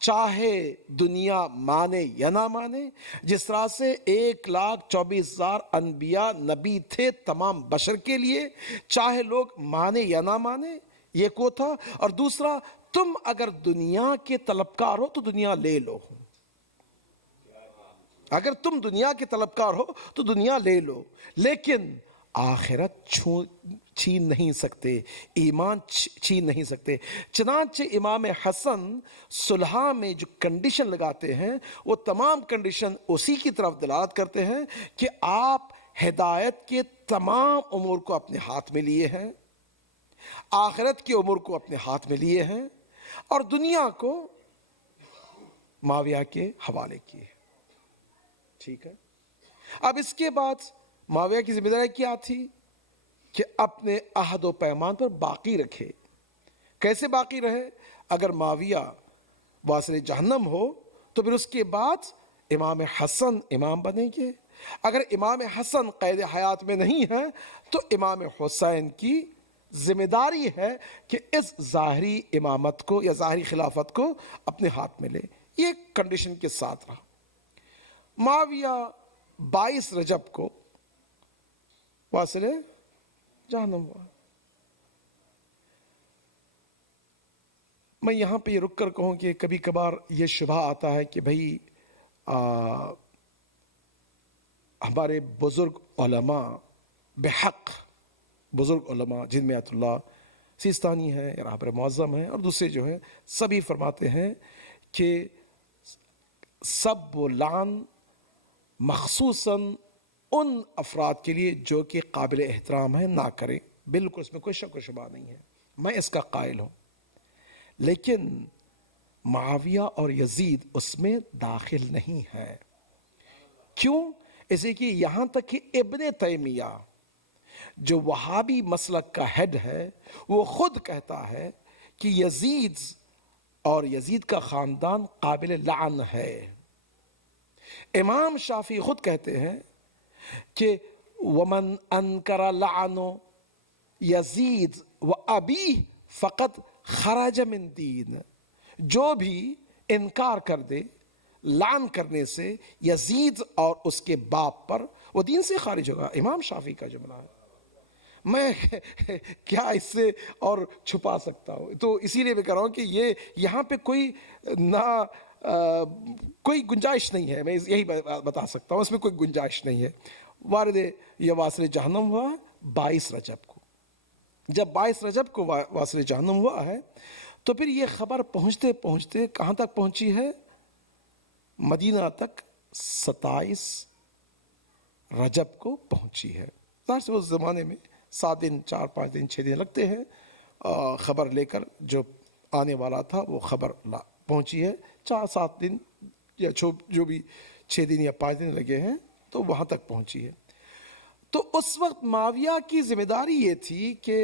چاہے دنیا مانے یا نہ مانے، جس طرح سے 1,24,000 انبیاء نبی تھے تمام بشر کے لیے، چاہے لوگ مانے یا نہ مانے، یہ کو تھا۔ اور دوسرا، تم اگر دنیا کے طلبکار ہو تو دنیا لے لو، اگر تم دنیا کے طلبکار ہو تو دنیا لے لو، لیکن آخرت چھین نہیں سکتے، ایمان چھین نہیں سکتے۔ چنانچہ امام حسن صلح میں جو کنڈیشن لگاتے ہیں وہ تمام کنڈیشن اسی کی طرف دلالت کرتے ہیں کہ آپ ہدایت کے تمام امور کو اپنے ہاتھ میں لیے ہیں، آخرت کے امور کو اپنے ہاتھ میں لیے ہیں، اور دنیا کو معاویہ کے حوالے کیے۔ ٹھیک ہے، اب اس کے بعد معاویہ کی ذمہ داری کیا تھی کہ اپنے عہد و پیمان پر باقی رکھے۔ کیسے باقی رہے؟ اگر معاویہ واصل جہنم ہو تو پھر اس کے بعد امام حسن امام بنیں گے، اگر امام حسن قید حیات میں نہیں ہے تو امام حسین کی ذمہ داری ہے کہ اس ظاہری امامت کو یا ظاہری خلافت کو اپنے ہاتھ میں لے۔ یہ کنڈیشن کے ساتھ رہا۔ معاویہ 22 رجب کو واصل جہنم ہوا۔ میں یہاں پہ یہ رک کر کہوں کہ کبھی کبھار یہ شبہ آتا ہے کہ بھئی ہمارے بزرگ علماء بحق، بزرگ علماء جن میں آیت اللہ سیستانی ہیں یا رہبر معظم ہیں اور دوسرے جو ہیں، سبھی فرماتے ہیں کہ سب و لعن مخصوصاً ان افراد کے لیے جو کہ قابل احترام ہیں نہ کریں، بالکل اس میں کوئی شک و شبہ نہیں ہے، میں اس کا قائل ہوں، لیکن معاویہ اور یزید اس میں داخل نہیں ہے۔ کیوں؟ اسے کہ یہاں تک کہ ابن تیمیہ جو وہابی مسلک کا ہیڈ ہے وہ خود کہتا ہے کہ یزید اور یزید کا خاندان قابل لعن ہے۔ امام شافعی خود کہتے ہیں کہ ومن انکر لعن یزید و ابی فقط خرج من دین، جو بھی انکار کر دے لعن کرنے سے یزید اور اس کے باپ پر، وہ دین سے خارج ہوگا۔ امام شافعی کا جملہ ہے، میں کیا اس سے اور چھپا سکتا ہوں؟ تو اسی لیے میں کہہ رہا ہوں کہ یہ یہاں پہ کوئی کوئی گنجائش نہیں ہے، میں یہی بتا سکتا ہوں، اس میں کوئی گنجائش نہیں ہے۔ وارد یہ واصل جہنم ہوا 22 رجب کو۔ جب 22 رجب کو واصل جہنم ہوا ہے تو پھر یہ خبر پہنچتے پہنچتے کہاں تک پہنچی ہے؟ مدینہ تک 27 رجب کو پہنچی ہے۔ ظاہر سے اس زمانے میں 7 دن 4-5 دن 6 دن لگتے ہیں خبر لے کر، جو آنے والا تھا وہ خبر پہنچی ہے 4-7 دن یا جو بھی 6 دن یا 5 دن لگے ہیں تو وہاں تک پہنچی ہے۔ تو اس وقت معاویہ کی ذمہ داری یہ تھی کہ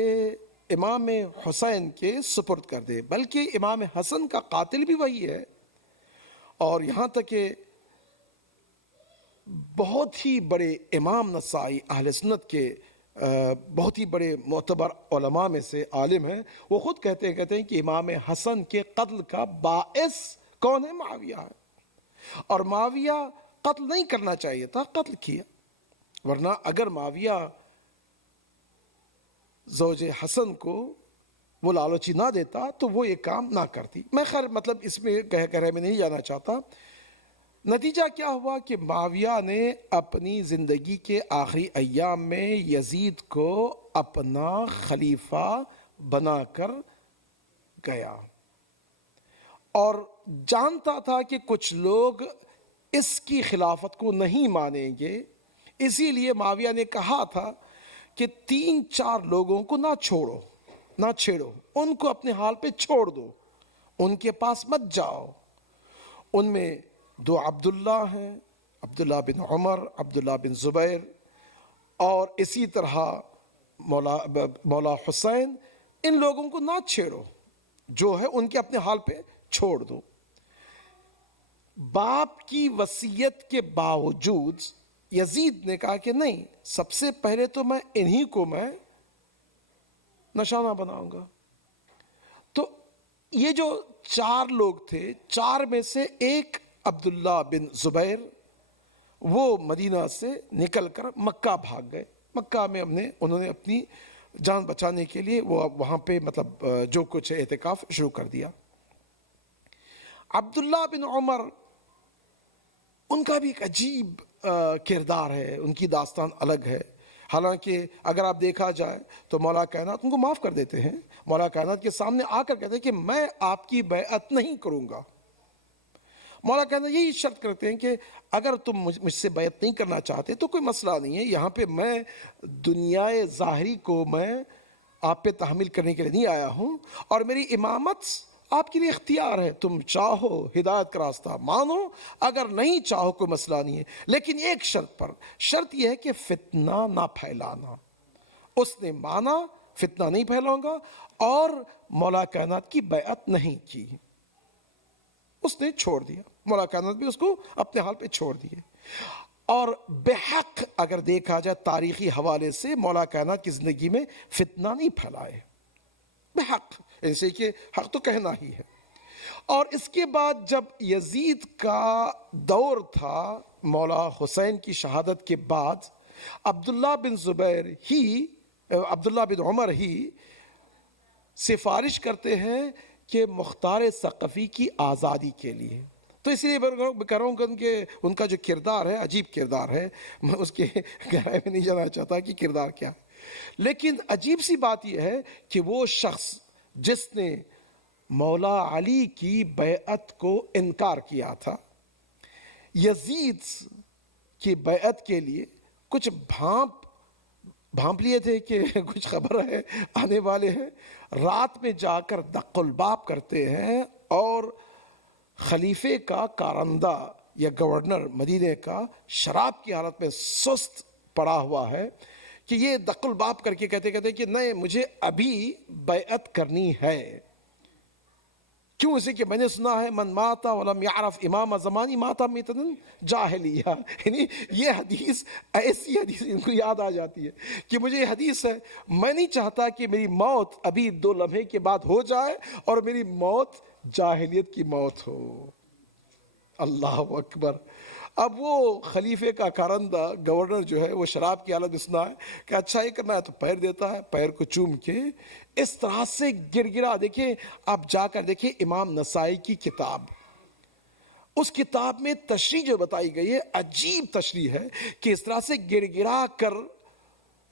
امام حسین کے سپرد کر دے، بلکہ امام حسن کا قاتل بھی وہی ہے، اور یہاں تک کہ بہت ہی بڑے امام نسائی اہل سنت کے بہت ہی بڑے معتبر علماء میں سے عالم ہیں، وہ خود کہتے ہیں کہ امام حسن کے قتل کا باعث کون ہے؟ معاویہ ہے، اور معاویہ قتل نہیں کرنا چاہیے تھا، قتل کیا، ورنہ اگر معاویہ زوج حسن کو وہ لالچی نہ دیتا تو وہ یہ کام نہ کرتی۔ میں خیر مطلب اس میں گہرے میں نہیں جانا چاہتا۔ نتیجہ کیا ہوا کہ معاویہ نے اپنی زندگی کے آخری ایام میں یزید کو اپنا خلیفہ بنا کر گیا، اور جانتا تھا کہ کچھ لوگ اس کی خلافت کو نہیں مانیں گے، اسی لیے معاویہ نے کہا تھا کہ 3-4 لوگوں کو نہ چھیڑو، ان کو اپنے حال پہ چھوڑ دو، ان کے پاس مت جاؤ۔ ان میں 2 عبداللہ ہیں، عبداللہ بن عمر، عبداللہ بن زبیر، اور اسی طرح مولا حسین، ان لوگوں کو نہ چھیڑو، جو ہے ان کے اپنے حال پہ چھوڑ دو۔ باپ کی وصیت کے باوجود یزید نے کہا کہ نہیں، سب سے پہلے تو میں انہی کو میں نشانہ بناؤں گا۔ تو یہ جو 4 لوگ تھے، 4 میں سے ایک عبداللہ بن زبیر، وہ مدینہ سے نکل کر مکہ بھاگ گئے۔ مکہ میں انہوں نے اپنی جان بچانے کے لیے وہ وہاں پہ مطلب جو کچھ اعتکاف شروع کر دیا۔ عبداللہ بن عمر، ان کا بھی ایک عجیب کردار ہے، ان کی داستان الگ ہے۔ حالانکہ اگر آپ دیکھا جائے تو مولا کائنات ان کو معاف کر دیتے ہیں، مولا کائنات کے سامنے آ کر کہتے ہیں کہ میں آپ کی بیعت نہیں کروں گا۔ مولا کائنات یہی شرط کرتے ہیں کہ اگر تم مجھ سے بیعت نہیں کرنا چاہتے تو کوئی مسئلہ نہیں ہے، یہاں پہ میں دنیائے ظاہری کو میں آپ پہ تحمیل کرنے کے لیے نہیں آیا ہوں، اور میری امامت آپ کے لیے اختیار ہے، تم چاہو ہدایت کا راستہ مانو، اگر نہیں چاہو کوئی مسئلہ نہیں ہے، لیکن ایک شرط پر، شرط یہ ہے کہ فتنہ نہ پھیلانا۔ اس نے مانا فتنہ نہیں پھیلاؤں گا، اور مولا کائنات کی بیعت نہیں کی، اس نے چھوڑ دیا۔ مولا کائنات بھی اس کو اپنے حال پہ چھوڑ دیے۔ اور بحق اگر دیکھا جائے تاریخی حوالے سے، مولا کائنات کی زندگی میں فتنہ نہیں پھیلائے، بحق، ایسے کہ حق تو کہنا ہی ہے۔ اور اس کے بعد جب یزید کا دور تھا، مولا حسین کی شہادت کے بعد، عبداللہ بن عمر ہی سفارش کرتے ہیں کہ مختار ثقفی کی آزادی کے لیے۔ تو اس لیے میں کہہ رہا ہوں کہ ان کا جو کردار ہے عجیب کردار ہے، میں اس کے گہرائی میں نہیں جانا چاہتا کہ کردار کیا ہے، لیکن عجیب سی بات یہ ہے کہ وہ شخص جس نے مولا علی کی بیعت کو انکار کیا تھا، یزید کی بیعت کے لیے کچھ بھانپ لیے تھے کہ کچھ خبر ہے آنے والے ہیں، رات میں جا کر دق الباب کرتے ہیں، اور خلیفے کا کارندہ یا گورنر مدینے کا شراب کی حالت میں سست پڑا ہوا ہے، کہ یہ دق الباب کر کے کہتے کہ نہیں، مجھے ابھی بیعت کرنی ہے۔ کیوں؟ اسے کہ میں نے سنا ہے من ماتا ولم یعرف امام زمانی ماتا میتن جاہلیہ، یعنی یہ حدیث، ایسی حدیث ان کو یاد آ جاتی ہے کہ مجھے یہ حدیث ہے، میں نہیں چاہتا کہ میری موت ابھی 2 لمحے کے بعد ہو جائے اور میری موت جاہلیت کی موت ہو۔ اللہ اکبر۔ اب وہ خلیفے کا کارندہ گورنر جو ہے وہ شراب کی حالت میں سنا ہے کہ اچھا یہ کرنا ہے تو پیر دیتا ہے، پیر کو چوم کے اس طرح سے گر گرا۔ دیکھیں آپ جا کر دیکھیں امام نسائی کی کتاب، اس کتاب میں تشریح جو بتائی گئی ہے عجیب تشریح ہے، کہ اس طرح سے گر گرا کر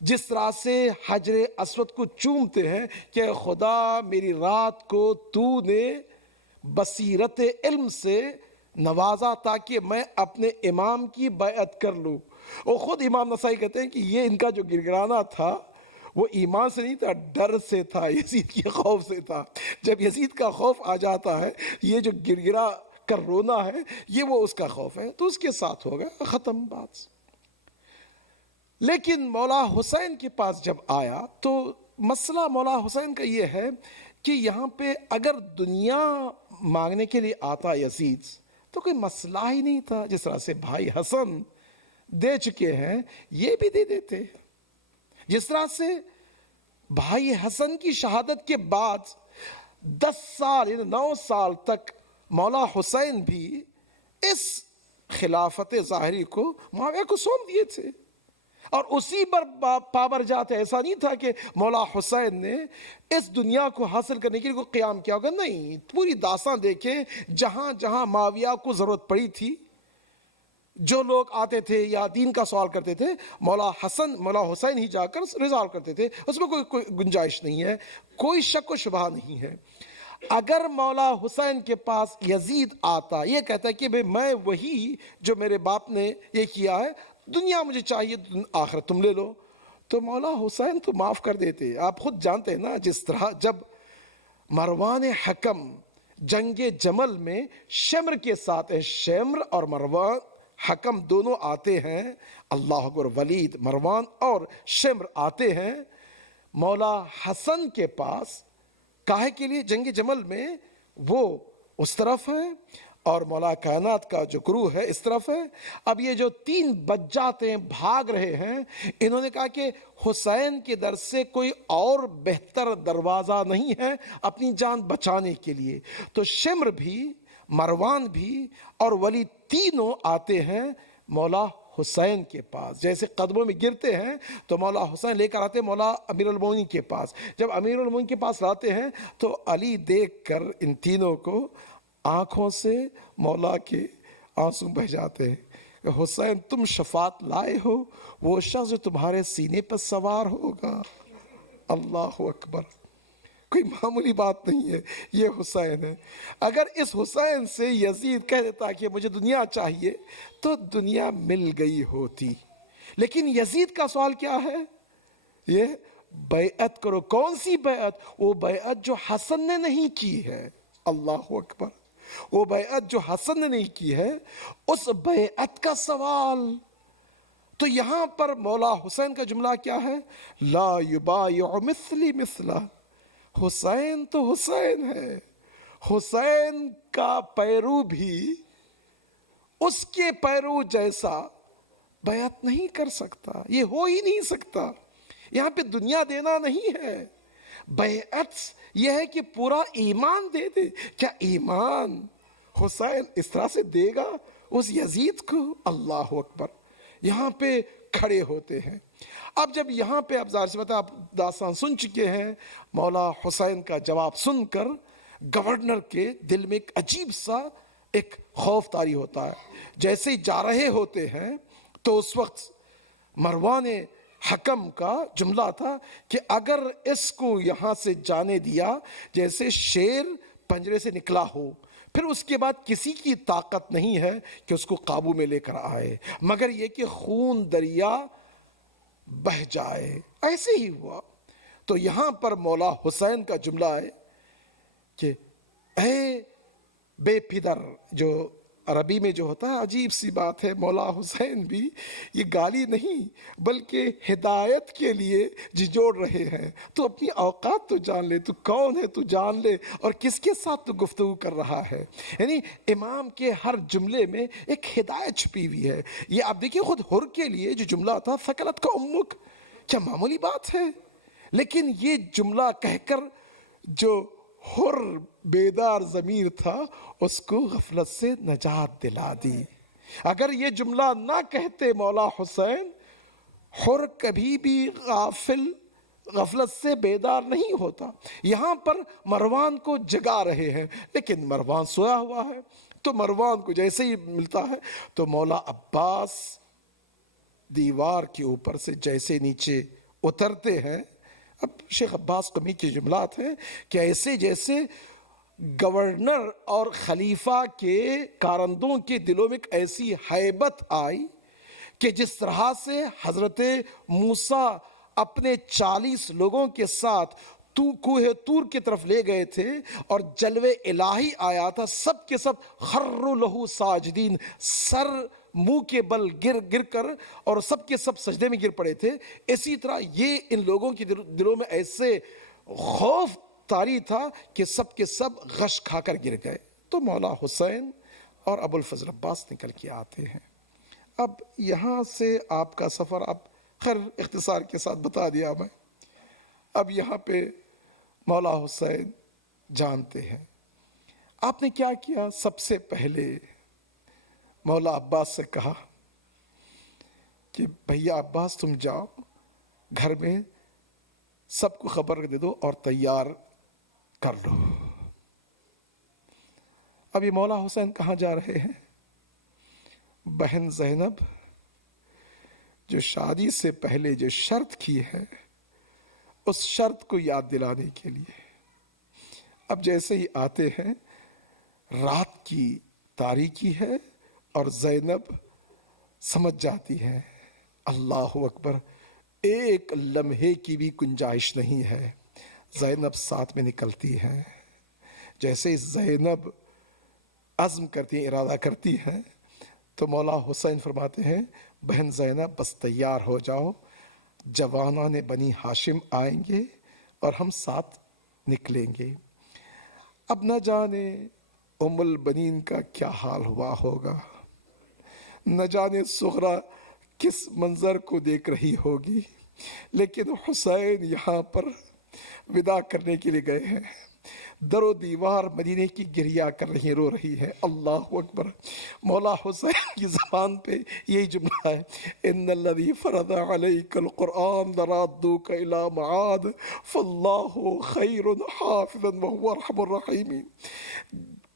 جس طرح سے حجر اسود کو چومتے ہیں کہ خدا میری رات کو تو نے بصیرت علم سے نوازا تاکہ میں اپنے امام کی بیعت کر لوں۔ وہ خود امام نسائی کہتے ہیں کہ یہ ان کا جو گرگرانا تھا وہ ایمان سے نہیں تھا، ڈر سے تھا، یزید کے خوف سے تھا۔ جب یزید کا خوف آ جاتا ہے، یہ جو گرگرا کر رونا ہے یہ وہ اس کا خوف ہے، تو اس کے ساتھ ہو گیا، ختم بات۔ لیکن مولا حسین کے پاس جب آیا تو مسئلہ مولا حسین کا یہ ہے کہ یہاں پہ اگر دنیا مانگنے کے لیے آتا یزید تو کوئی مسئلہ ہی نہیں تھا، جس طرح سے بھائی حسن دے چکے ہیں یہ بھی دے دیتے، جس طرح سے بھائی حسن کی شہادت کے بعد 10 سال یعنی 9 سال تک مولا حسین بھی اس خلافت ظاہری کو معاویہ کو سونپ دیے تھے، اور اسی پر پابرجا تھے۔ ایسا نہیں تھا کہ مولا حسین نے اس دنیا کو حاصل کرنے کے لیے کوئی قیام کیا ہوگا، نہیں، پوری داستان دیکھیں، جہاں جہاں معاویہ کو ضرورت پڑی تھی جو لوگ آتے تھے یا دین کا سوال کرتے تھے مولا حسین ہی جا کر ریزالو کرتے تھے، اس میں کوئی گنجائش نہیں ہے، کوئی شک و شبہ نہیں ہے۔ اگر مولا حسین کے پاس یزید آتا، یہ کہتا ہے کہ بھئی میں وہی جو میرے باپ نے یہ کیا ہے، دنیا مجھے چاہیے، آخرت تم لے لو، تو مولا حسین تو معاف کر دیتے۔ آپ خود جانتے ہیں نا، جس طرح جب مروان حکم جنگ جمل میں شمر کے ساتھ ہیں، شمر اور مروان حکم دونوں آتے ہیں، اللہ اکبر، ولید، مروان اور شمر آتے ہیں مولا حسن کے پاس، کاہے کے لیے؟ جنگ جمل میں وہ اس طرف ہے اور مولا کائنات کا جو گروہ ہے اس طرف ہے۔ اب یہ جو تین بجاتے ہیں، بھاگ رہے ہیں، انہوں نے کہا کہ حسین کے در سے کوئی اور بہتر دروازہ نہیں ہے اپنی جان بچانے کے لیے۔ تو شمر بھی، مروان بھی اور ولی تینوں آتے ہیں مولا حسین کے پاس، جیسے قدموں میں گرتے ہیں تو مولا حسین لے کر آتے ہیں مولا امیر المومنین کے پاس۔ جب امیر المومنین کے پاس لاتے ہیں تو علی دیکھ کر ان تینوں کو آنکھوں سے مولا کے آنسو بہہ جاتے ہیں، حسین تم شفاعت لائے ہو، وہ شخص جو تمہارے سینے پر سوار ہوگا۔ اللہ اکبر، کوئی معمولی بات نہیں ہے، یہ حسین ہے۔ اگر اس حسین سے یزید کہہ دیتا کہ مجھے دنیا چاہیے تو دنیا مل گئی ہوتی، لیکن یزید کا سوال کیا ہے؟ یہ بیعت کرو۔ کون سی بیعت؟ وہ بیعت جو حسن نے نہیں کی ہے۔ اللہ اکبر، وہ بیعت جو حسن نے نہیں کی ہے، اس بیعت کا سوال۔ تو یہاں پر مولا حسین کا جملہ کیا ہے؟ لا یبایع مثلی مثلہ، حسین تو حسین ہے، حسین کا پیرو بھی اس کے پیرو جیسا بیعت نہیں کر سکتا، یہ ہو ہی نہیں سکتا۔ یہاں پہ دنیا دینا نہیں ہے، بیعت یہ ہے کہ پورا ایمان دے دے۔ کیا ایمان حسین اس طرح سے دے گا اس یزید کو؟ اللہ اکبر، یہاں پہ کھڑے ہوتے ہیں۔ اب جب یہاں پہ اب ظاہر سی بات ہے، آپ داستان سن چکے ہیں، مولا حسین کا جواب سن کر گورنر کے دل میں ایک عجیب سا ایک خوف طاری ہوتا ہے۔ جیسے ہی جا رہے ہوتے ہیں تو اس وقت مروان حکم کا جملہ تھا کہ اگر اس کو یہاں سے جانے دیا جیسے شیر پنجرے سے نکلا ہو، پھر اس کے بعد کسی کی طاقت نہیں ہے کہ اس کو قابو میں لے کر آئے، مگر یہ کہ خون دریا بہ جائے۔ ایسے ہی ہوا۔ تو یہاں پر مولا حسین کا جملہ ہے کہ اے بے پدر، جو عربی میں جو ہوتا ہے، عجیب سی بات ہے، مولا حسین بھی یہ گالی نہیں بلکہ ہدایت کے لیے جھنجھوڑ رہے ہیں۔ تو اپنی اوقات تو جان لے، تو کون ہے تو جان لے، اور کس کے ساتھ تو گفتگو کر رہا ہے۔ یعنی امام کے ہر جملے میں ایک ہدایت چھپی ہوئی ہے۔ یہ آپ دیکھیں، خود حر کے لیے جو جملہ تھا، ثقلت کا امک، کیا معمولی بات ہے؟ لیکن یہ جملہ کہہ کر جو حر بیدار ضمیر تھا اس کو غفلت سے نجات دلا دی۔ اگر یہ جملہ نہ کہتے مولا حسین، حر کبھی بھی غفلت سے بیدار نہیں ہوتا۔ یہاں پر مروان کو جگا رہے ہیں لیکن مروان سویا ہوا ہے، تو مروان کو جیسے ہی ملتا ہے تو مولا عباس دیوار کے اوپر سے جیسے نیچے اترتے ہیں۔ اب شیخ عباس قمی کے جملات ہیں کہ ایسے جیسے گورنر اور خلیفہ کے کارندوں کے دلوں میں ایک ایسی ہیبت آئی کہ جس طرح سے حضرت موسیٰ اپنے 40 لوگوں کے ساتھ کوہ طور کی طرف لے گئے تھے اور جلوے الہی آیا تھا، سب کے سب خروا لہ ساجدین، سر منہ کے بل گر کر اور سب کے سب سجدے میں گر پڑے تھے۔ اسی طرح یہ ان لوگوں کے دلوں میں ایسے خوف طاری تھا کہ سب کے سب غش کھا کر گر گئے۔ تو مولا حسین اور ابو الفضل عباس نکل کے آتے ہیں۔ اب یہاں سے آپ کا سفر اب خیر اختصار کے ساتھ بتا دیا میں۔ اب یہاں پہ مولا حسین جانتے ہیں آپ نے کیا کیا۔ سب سے پہلے مولا عباس سے کہا کہ بھیا عباس تم جاؤ گھر میں سب کو خبر دے دو اور تیار کر لو۔ اب یہ مولا حسین کہاں جا رہے ہیں؟ بہن زینب جو شادی سے پہلے جو شرط کی ہے اس شرط کو یاد دلانے کے لیے اب جیسے ہی آتے ہیں، رات کی تاریکی ہے اور زینب سمجھ جاتی ہے، اللہ اکبر، ایک لمحے کی بھی گنجائش نہیں ہے، زینب ساتھ میں نکلتی ہے۔ جیسے ہی زینب عزم کرتی ہیں، ارادہ کرتی ہیں، تو مولا حسین فرماتے ہیں بہن زینب بس تیار ہو جاؤ، جوانان بنی ہاشم آئیں گے اور ہم ساتھ نکلیں گے۔ اب نہ جانے ام البنین کا کیا حال ہوا ہوگا، نہ جانے سغرا کس منظر کو دیکھ رہی ہوگی، لیکن حسین یہاں پر وداع کرنے کے لیے گئے ہیں۔ در و دیوار مدینے کی گریا کر رہی ہیں، رو رہی ہے، اللہ اکبر۔ مولا حسین کی زبان پہ یہی جملہ ہے، ان الذی فرض علیک القرآن لرادوک الی معاد فاللہ خیر حافظا وهو ارحم الراحمین۔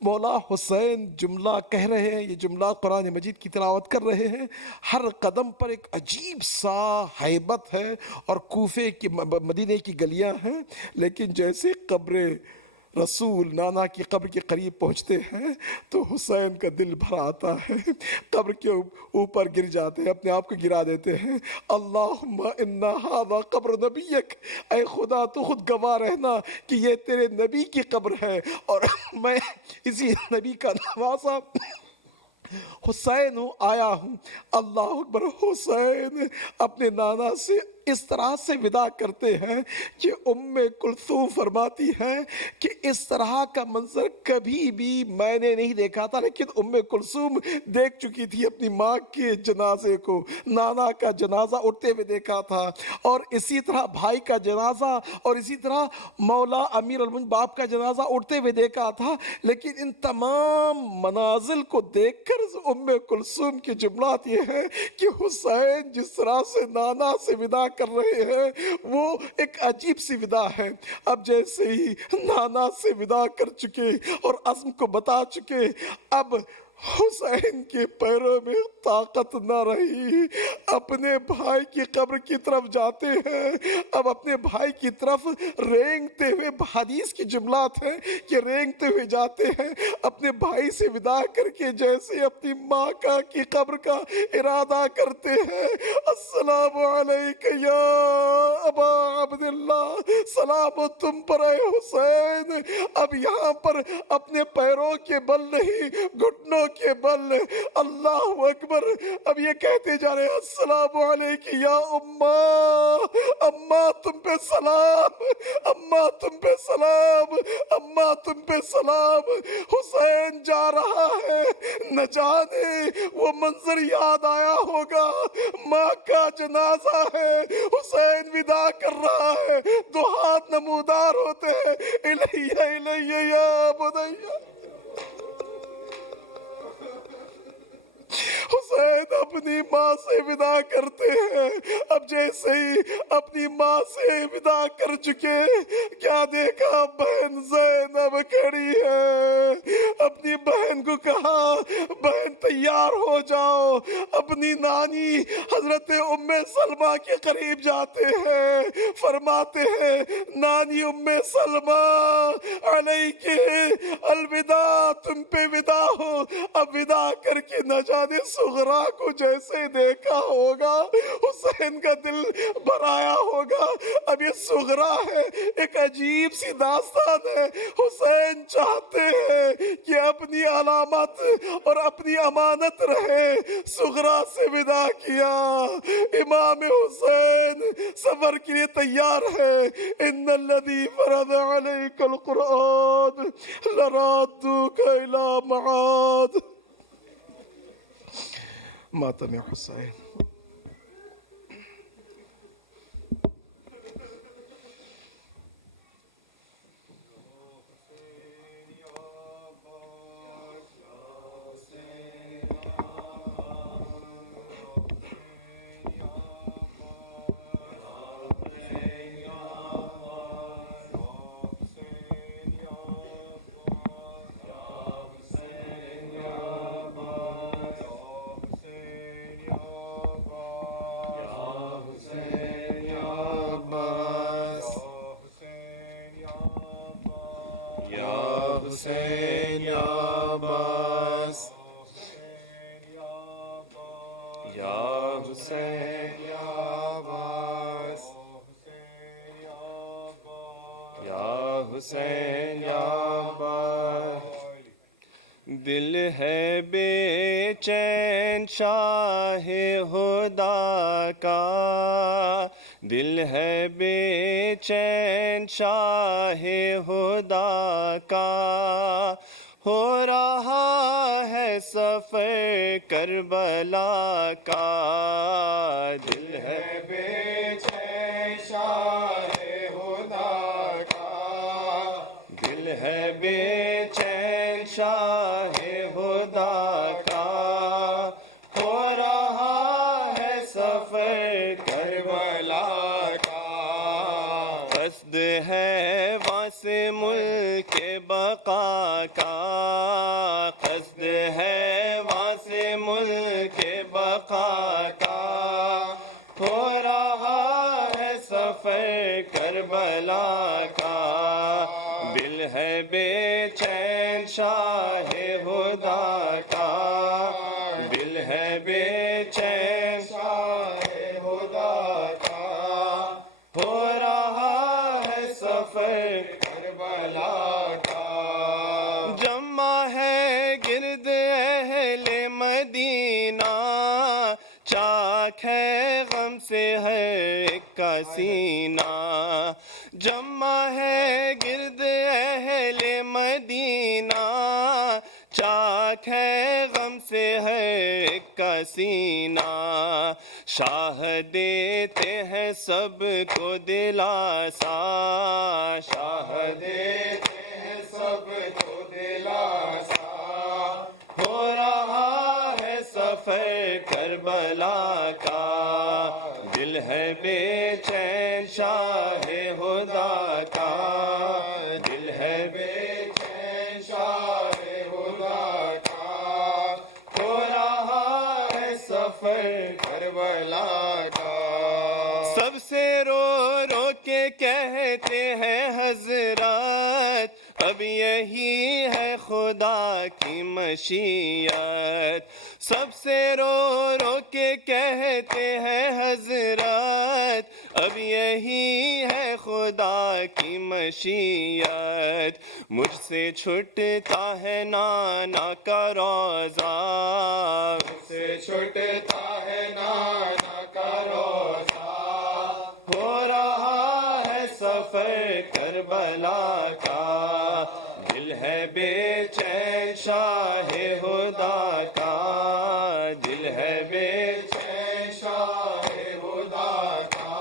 مولا حسین جملہ کہہ رہے ہیں، یہ جملہ قرآن مجید کی تلاوت کر رہے ہیں، ہر قدم پر ایک عجیب سا ہیبت ہے، اور کوفے کی مدینے کی گلیاں ہیں، لیکن جیسے قبر رسول نانا کی قبر کے قریب پہنچتے ہیں تو حسین کا دل بھر آتا ہے، قبر کے اوپر گر جاتے ہیں، اپنے آپ کو گرا دیتے ہیں، اللہم انا ھذا قبر نبیک، اے خدا تو خود گواہ رہنا کہ یہ تیرے نبی کی قبر ہے اور میں اسی نبی کا نواسا حسین آیا ہوں۔ اللہ اکبر۔ حسین اپنے نانا سے اس طرح سے وداع کرتے ہیں کہ ام کلثوم فرماتی ہیں کہ اس طرح کا منظر کبھی بھی میں نے نہیں دیکھا تھا، لیکن ام کلثوم دیکھ چکی تھی اپنی ماں کے جنازے کو، نانا کا جنازہ اٹھتے ہوئے دیکھا تھا، اور اسی طرح بھائی کا جنازہ، اور اسی طرح مولا امیر المومنین باپ کا جنازہ اٹھتے ہوئے دیکھا تھا، لیکن ان تمام منازل کو دیکھ کر ام کلثوم کے جملات یہ ہیں کہ حسین جس طرح سے نانا سے وداع کر رہے ہیں وہ ایک عجیب سی وداع ہے۔ اب جیسے ہی نانا سے وداع کر چکے اور عزم کو بتا چکے، اب حسین کے پیروں میں طاقت نہ رہی، اپنے بھائی کی قبر کی طرف جاتے ہیں، اب اپنے بھائی کی طرف رینگتے ہوئے، حدیث کی جملات ہیں کہ رینگتے ہوئے جاتے ہیں، اپنے بھائی سے وداع کر کے جیسے اپنی ماں کی قبر کا ارادہ کرتے ہیں، السلام علیک یا ابا عبداللہ، سلام تم پر اے حسین۔ اب یہاں پر اپنے پیروں کے بل نہیں، گھٹنوں کے بل، اللہ اکبر، اب یہ کہتے جا رہے ہیں السلام علیک یا اماں، اماں تم پہ سلام، اماں تم پہ سلام، اماں تم پہ سلام۔ حسین جا رہا ہے، نہ جانے وہ منظر یاد آیا ہوگا، ماں کا جنازہ ہے، حسین وداع کر رہا ہے، دو ہاتھ نمودار ہوتے ہیں، الیہ الیہ یا بنیہ۔ حسین اپنی ماں سے وداع کرتے ہیں، اب جیسے ہی اپنی ماں سے وداع کر چکے، کیا دیکھا؟ بہن زینب کھڑی ہے، اپنی بہن کو کہا بہن تیار ہو جاؤ، اپنی نانی حضرت ام سلمہ کے قریب جاتے ہیں، فرماتے ہیں نانی ام سلمہ علیک الوداع، تم پہ وداع ہو۔ اب وداع کر کے نہ جانے سغرا کو جیسے دیکھا ہوگا، حسین کا دل بھر آیا ہوگا۔ اب یہ سغرا ہے، ایک عجیب سی داستان ہے، حسین چاہتے ہیں کہ اپنی علامت اور اپنی امانت رہے، سغرا سے وداع کیا، امام حسین سفر کے لیے تیار ہے، ان الذی فرض علیک القرآن لرادوک الی معاد۔ ماتم حسین۔ حسین یا عباس یا حسین یا عباس دل ہے بے چین شاہ خدا کا دل ہے بے چین شاہ خدا کا ہو رہا ہے سفر کربلا کا دل ہے بے چین شاہ خدا کا دل ہے بے چین شاہ خدا کا ہو رہا ہے سفر کربلا کا قصد ہے واسع ملک بقا کا قصد ہے واسع ملک بقا کا ہو رہا ہے سفر کربلا کا دل ہے بے چین شاہ خدا کا دل ہے بے چین شاہ خدا کا ہو رہا ہے سفر کربلا کا جمع ہے گرد اہل مدینہ چاک ہے غم سے ہر ایک کا سینہ جمع ہے گرد اہل مدینہ چاک ہے غم سے ہر ایک کا سینہ شاہ دیتے ہیں سب کو دلاسا شاہ دیتے ہیں سب کو دلاسا ہو رہا ہے سفر کربلا کا دل ہے بے چین شاہ خدا کا دل ہے بے چین شاہ خدا کا ہو رہا ہے سفر کربلا کا سب سے رو رو کے کہتے ہیں حضرات اب یہی ہے خدا کی مشیت سب سے رو رو کے کہتے ہیں حضرات اب یہی ہے خدا کی مشیت مجھ سے چھٹتا ہے نانا کا روزہ مجھ سے چھٹتا ہے نانا کا روزہ ہو رہا ہے سفر کربلا کا دل ہے بے چین شاہ خدا کا دل ہے بے چین شاہ خدا کا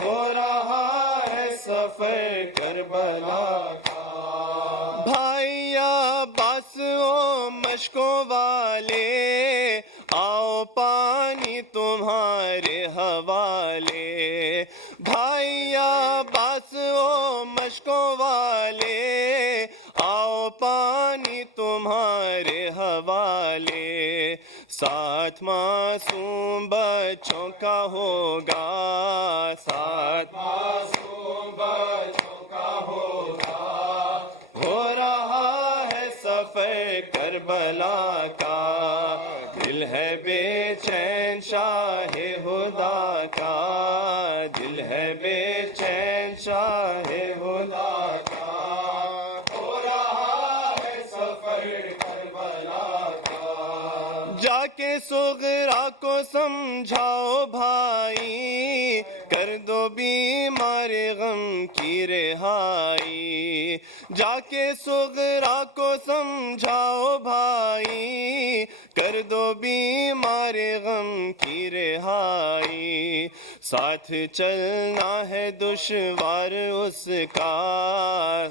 ہو رہا ہے سفر کربلا کا بھائی عباس او مشکوں والے آؤ پانی تمہارے حوالے بھائی عباس او مشکوں والے آؤ پانی تمہارے حوالے ساتھ معصوم بچوں کا ہوگا ساتھ معصوم بچوں کا ہوگا ہو رہا ہے سفر کربلا کا دل ہے بے چین شاہ خدا کا دل ہے بے چین شاہ خدا کا ہو رہا ہے سفر کربلا کا جا کے صغرا کو سمجھاؤ بھائی کر دو بیمار غم کی رہائی جا کے صغرا کو سمجھاؤ بھائی کر دو بیمار غم کی رہائی ساتھ چلنا ہے دشوار اس کا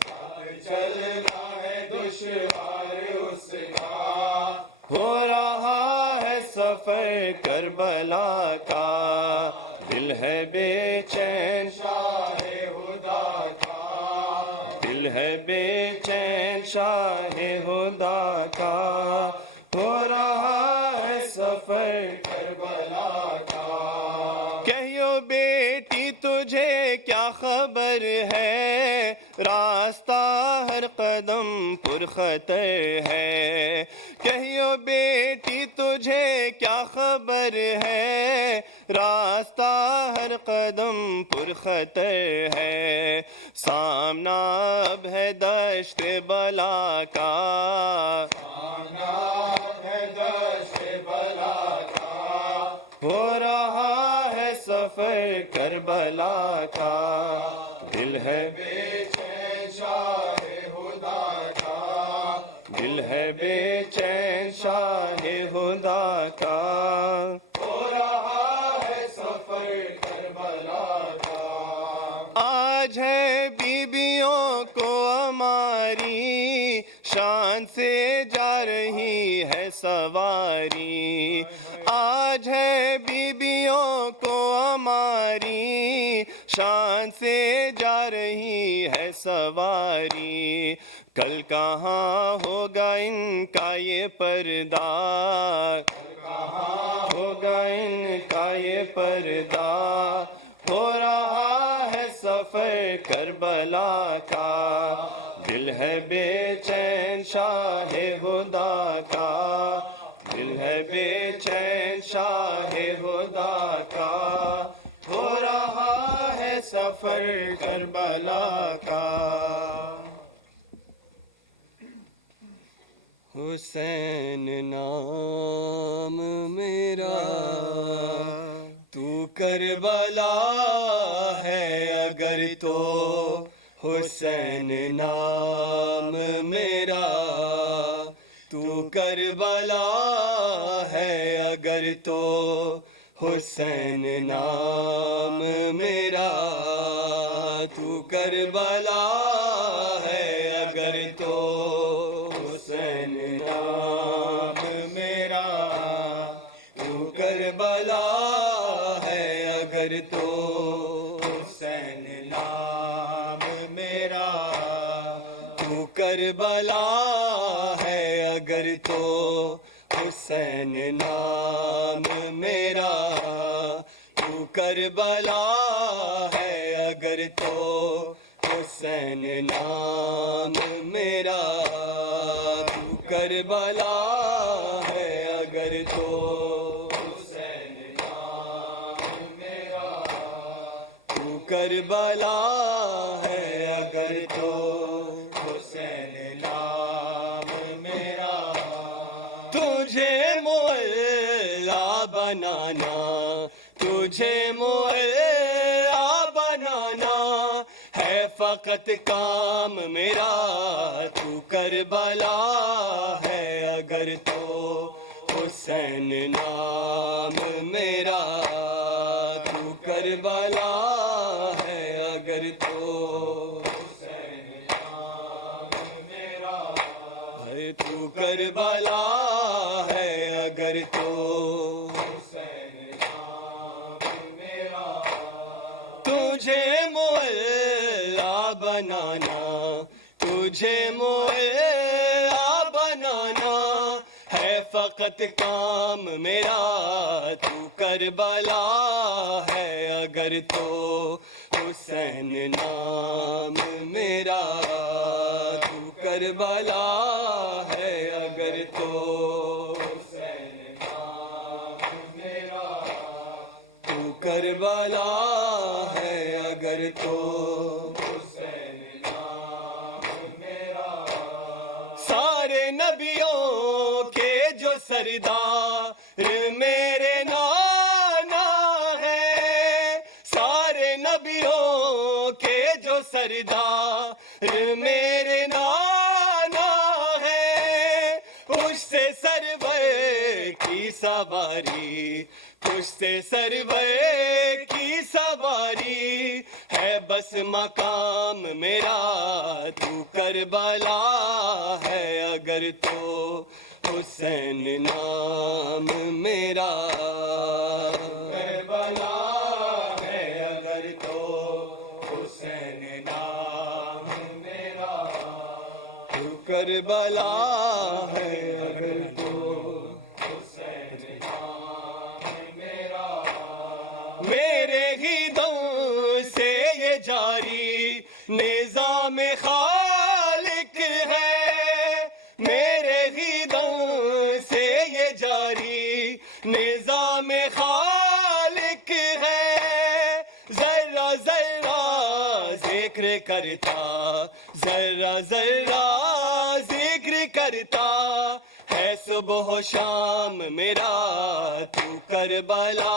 چلنا ہے دشوار اس کا ہو رہا ہے سفر کربلا کا دل ہے بے چین شاہ خدا کا دل ہے بے چین شاہ خدا کا ہو رہا ہے سفر کربلا کا کہیو بیٹی تجھے کیا خبر ہے راستہ ہر قدم پر خطر ہے کہیو بیٹی تجھے کیا خبر ہے راستہ ہر قدم پر خطر ہے، سامنا اب ہے دشت بلا کا، ہو رہا ہے سفر کربلا کا، دل ہے بے چین شاہ خدا کا، دل ہے بے چین شاہ خدا کا، ہو رہا ہے سفر کربلا کا، آج ہے بیبیوں کو ہماری شان سے جا رہی ہے سواری، آج ہے بیبیوں کو ہماری شان سے جا رہی ہے سواری، کل کہاں ہوگا ان کا یہ پردہ، کہاں ہوگا ان کا یہ پردہ، ہو رہا ہے سفر کربلا کا، دل ہے بے چین شاہ خدا کا، دل ہے بے چین شاہ خدا کا، ہو رہا ہے سفر کربلا کا، حسین نام میرا تو کربلا ہے اگر تو، حسین نام میرا تو کربلا ہے اگر تو، حسین نام میرا تو کربلا ہے اگر تو، حسین نام میرا تو کربلا ہے اگر تو، حسین نام میرا تو کربلا ہے اگر تو، حسین نام میرا تو کربلا ہے اگر تو، حسین نام میرا تو کربلا ہے اگر تو، حسین نام میرا تو کربلا ہے اگر تو، حسین نام میرا، تجھے مولا بنانا، تجھے مولا بنانا ہے فقط کام میرا، تو کربلا ہے اگر تو، حسین نام میرا تو کربلا ہے اگر تو، حسین نام میرا ہے تو کربلا ہے اگر تو، حسین نام میرا، تجھے مولا بنانا، تجھے مولا بنانا ہے فقط کام میرا، تو کربلا ہے اگر تو، حسین نام میرا تو کربلا ہے اگر تو، حسین نام میرا تو کربلا ہے اگر تو، حسین نام میرا، سارے نبیوں کے جو سردار میرے نانا ہے، سارے نبیوں کے جو سردار میرے نانا ہے، اس سے سرور کی سواری، اس سے سرور کی سواری ہے بس مقام میرا، تو کربلا ہے اگر تو، حسین نام میرا کربلا ہے اگر تو، حسین نام میرا تو کربلا ہے اگر تو، حسین نام میرا، میرے ہی دوں سے یہ جاری نظام خالق ہے، میرے ہی دوں سے یہ جاری نظام خالق کرتا ذرہ ذرہ ذکر کرتا ہے صبح و شام میرا تو کربلا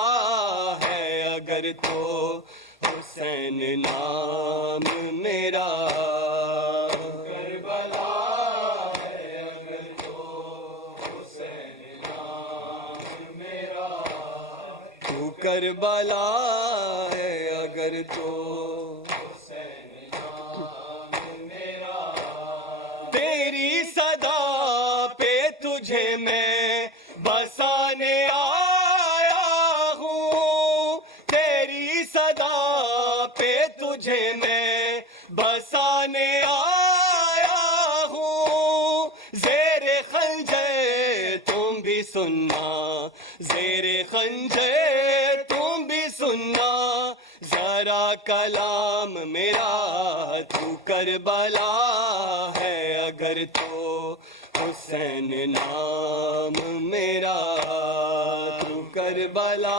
ہے اگر تو حسین نام میرا کربلا ہے اگر تو حسین نام میرا تو کربلا ہے اگر تو حسین نام میرا تیری صدا پہ تجھے میں بسانے آیا ہوں تیری صدا پہ تجھے میں بسانے آیا ہوں زیر خنجر تم بھی سننا زیر خنجر تم بھی سننا ذرا کلام میرا تو کربلا ہے اگر تو حسین نام میرا تو کربلا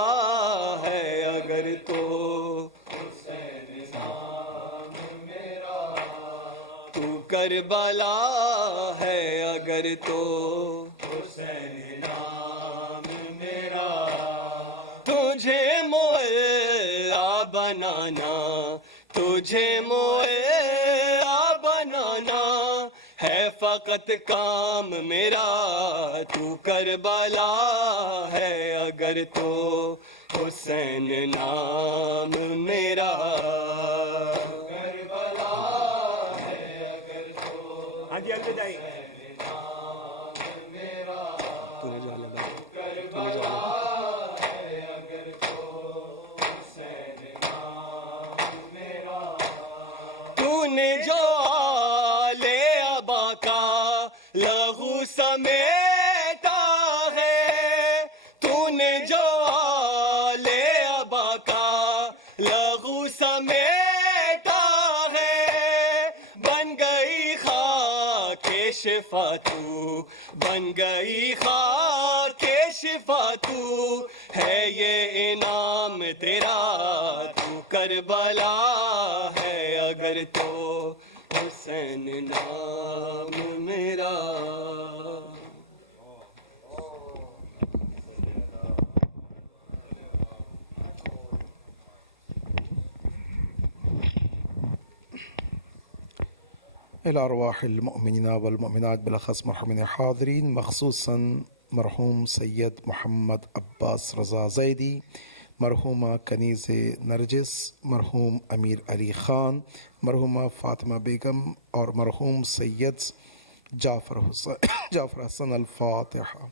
ہے اگر تو حسین نام میرا تو کربلا ہے اگر تو حسین نام میرا تجھے مولا بنانا تجھے مولا بنانا ہے فقط کام میرا تو کربلا ہے اگر تو حسین نام میرا کربلا ہے اگر تو ہاں جی اگلے جائیے تو نے جو آلے ابا کا لہو سمیٹا ہے تو نے جو آلے ابا کا لہو سمیٹا ہے بن گئی خاک شفا تو بن گئی خاک شفا تو ہے یہ انعام تیرا تو کربلا ہے اگر تو حسین نام میرا إلى أرواح المؤمنين والمؤمنات بالأخص مرحومين الحاضرين مخصوصا مرحوم سید محمد عباس رضا زیدی مرحومہ کنیز نرجس مرحوم امیر علی خان مرحومہ فاطمہ بیگم اور مرحوم سید جعفر حسن الفاتحہ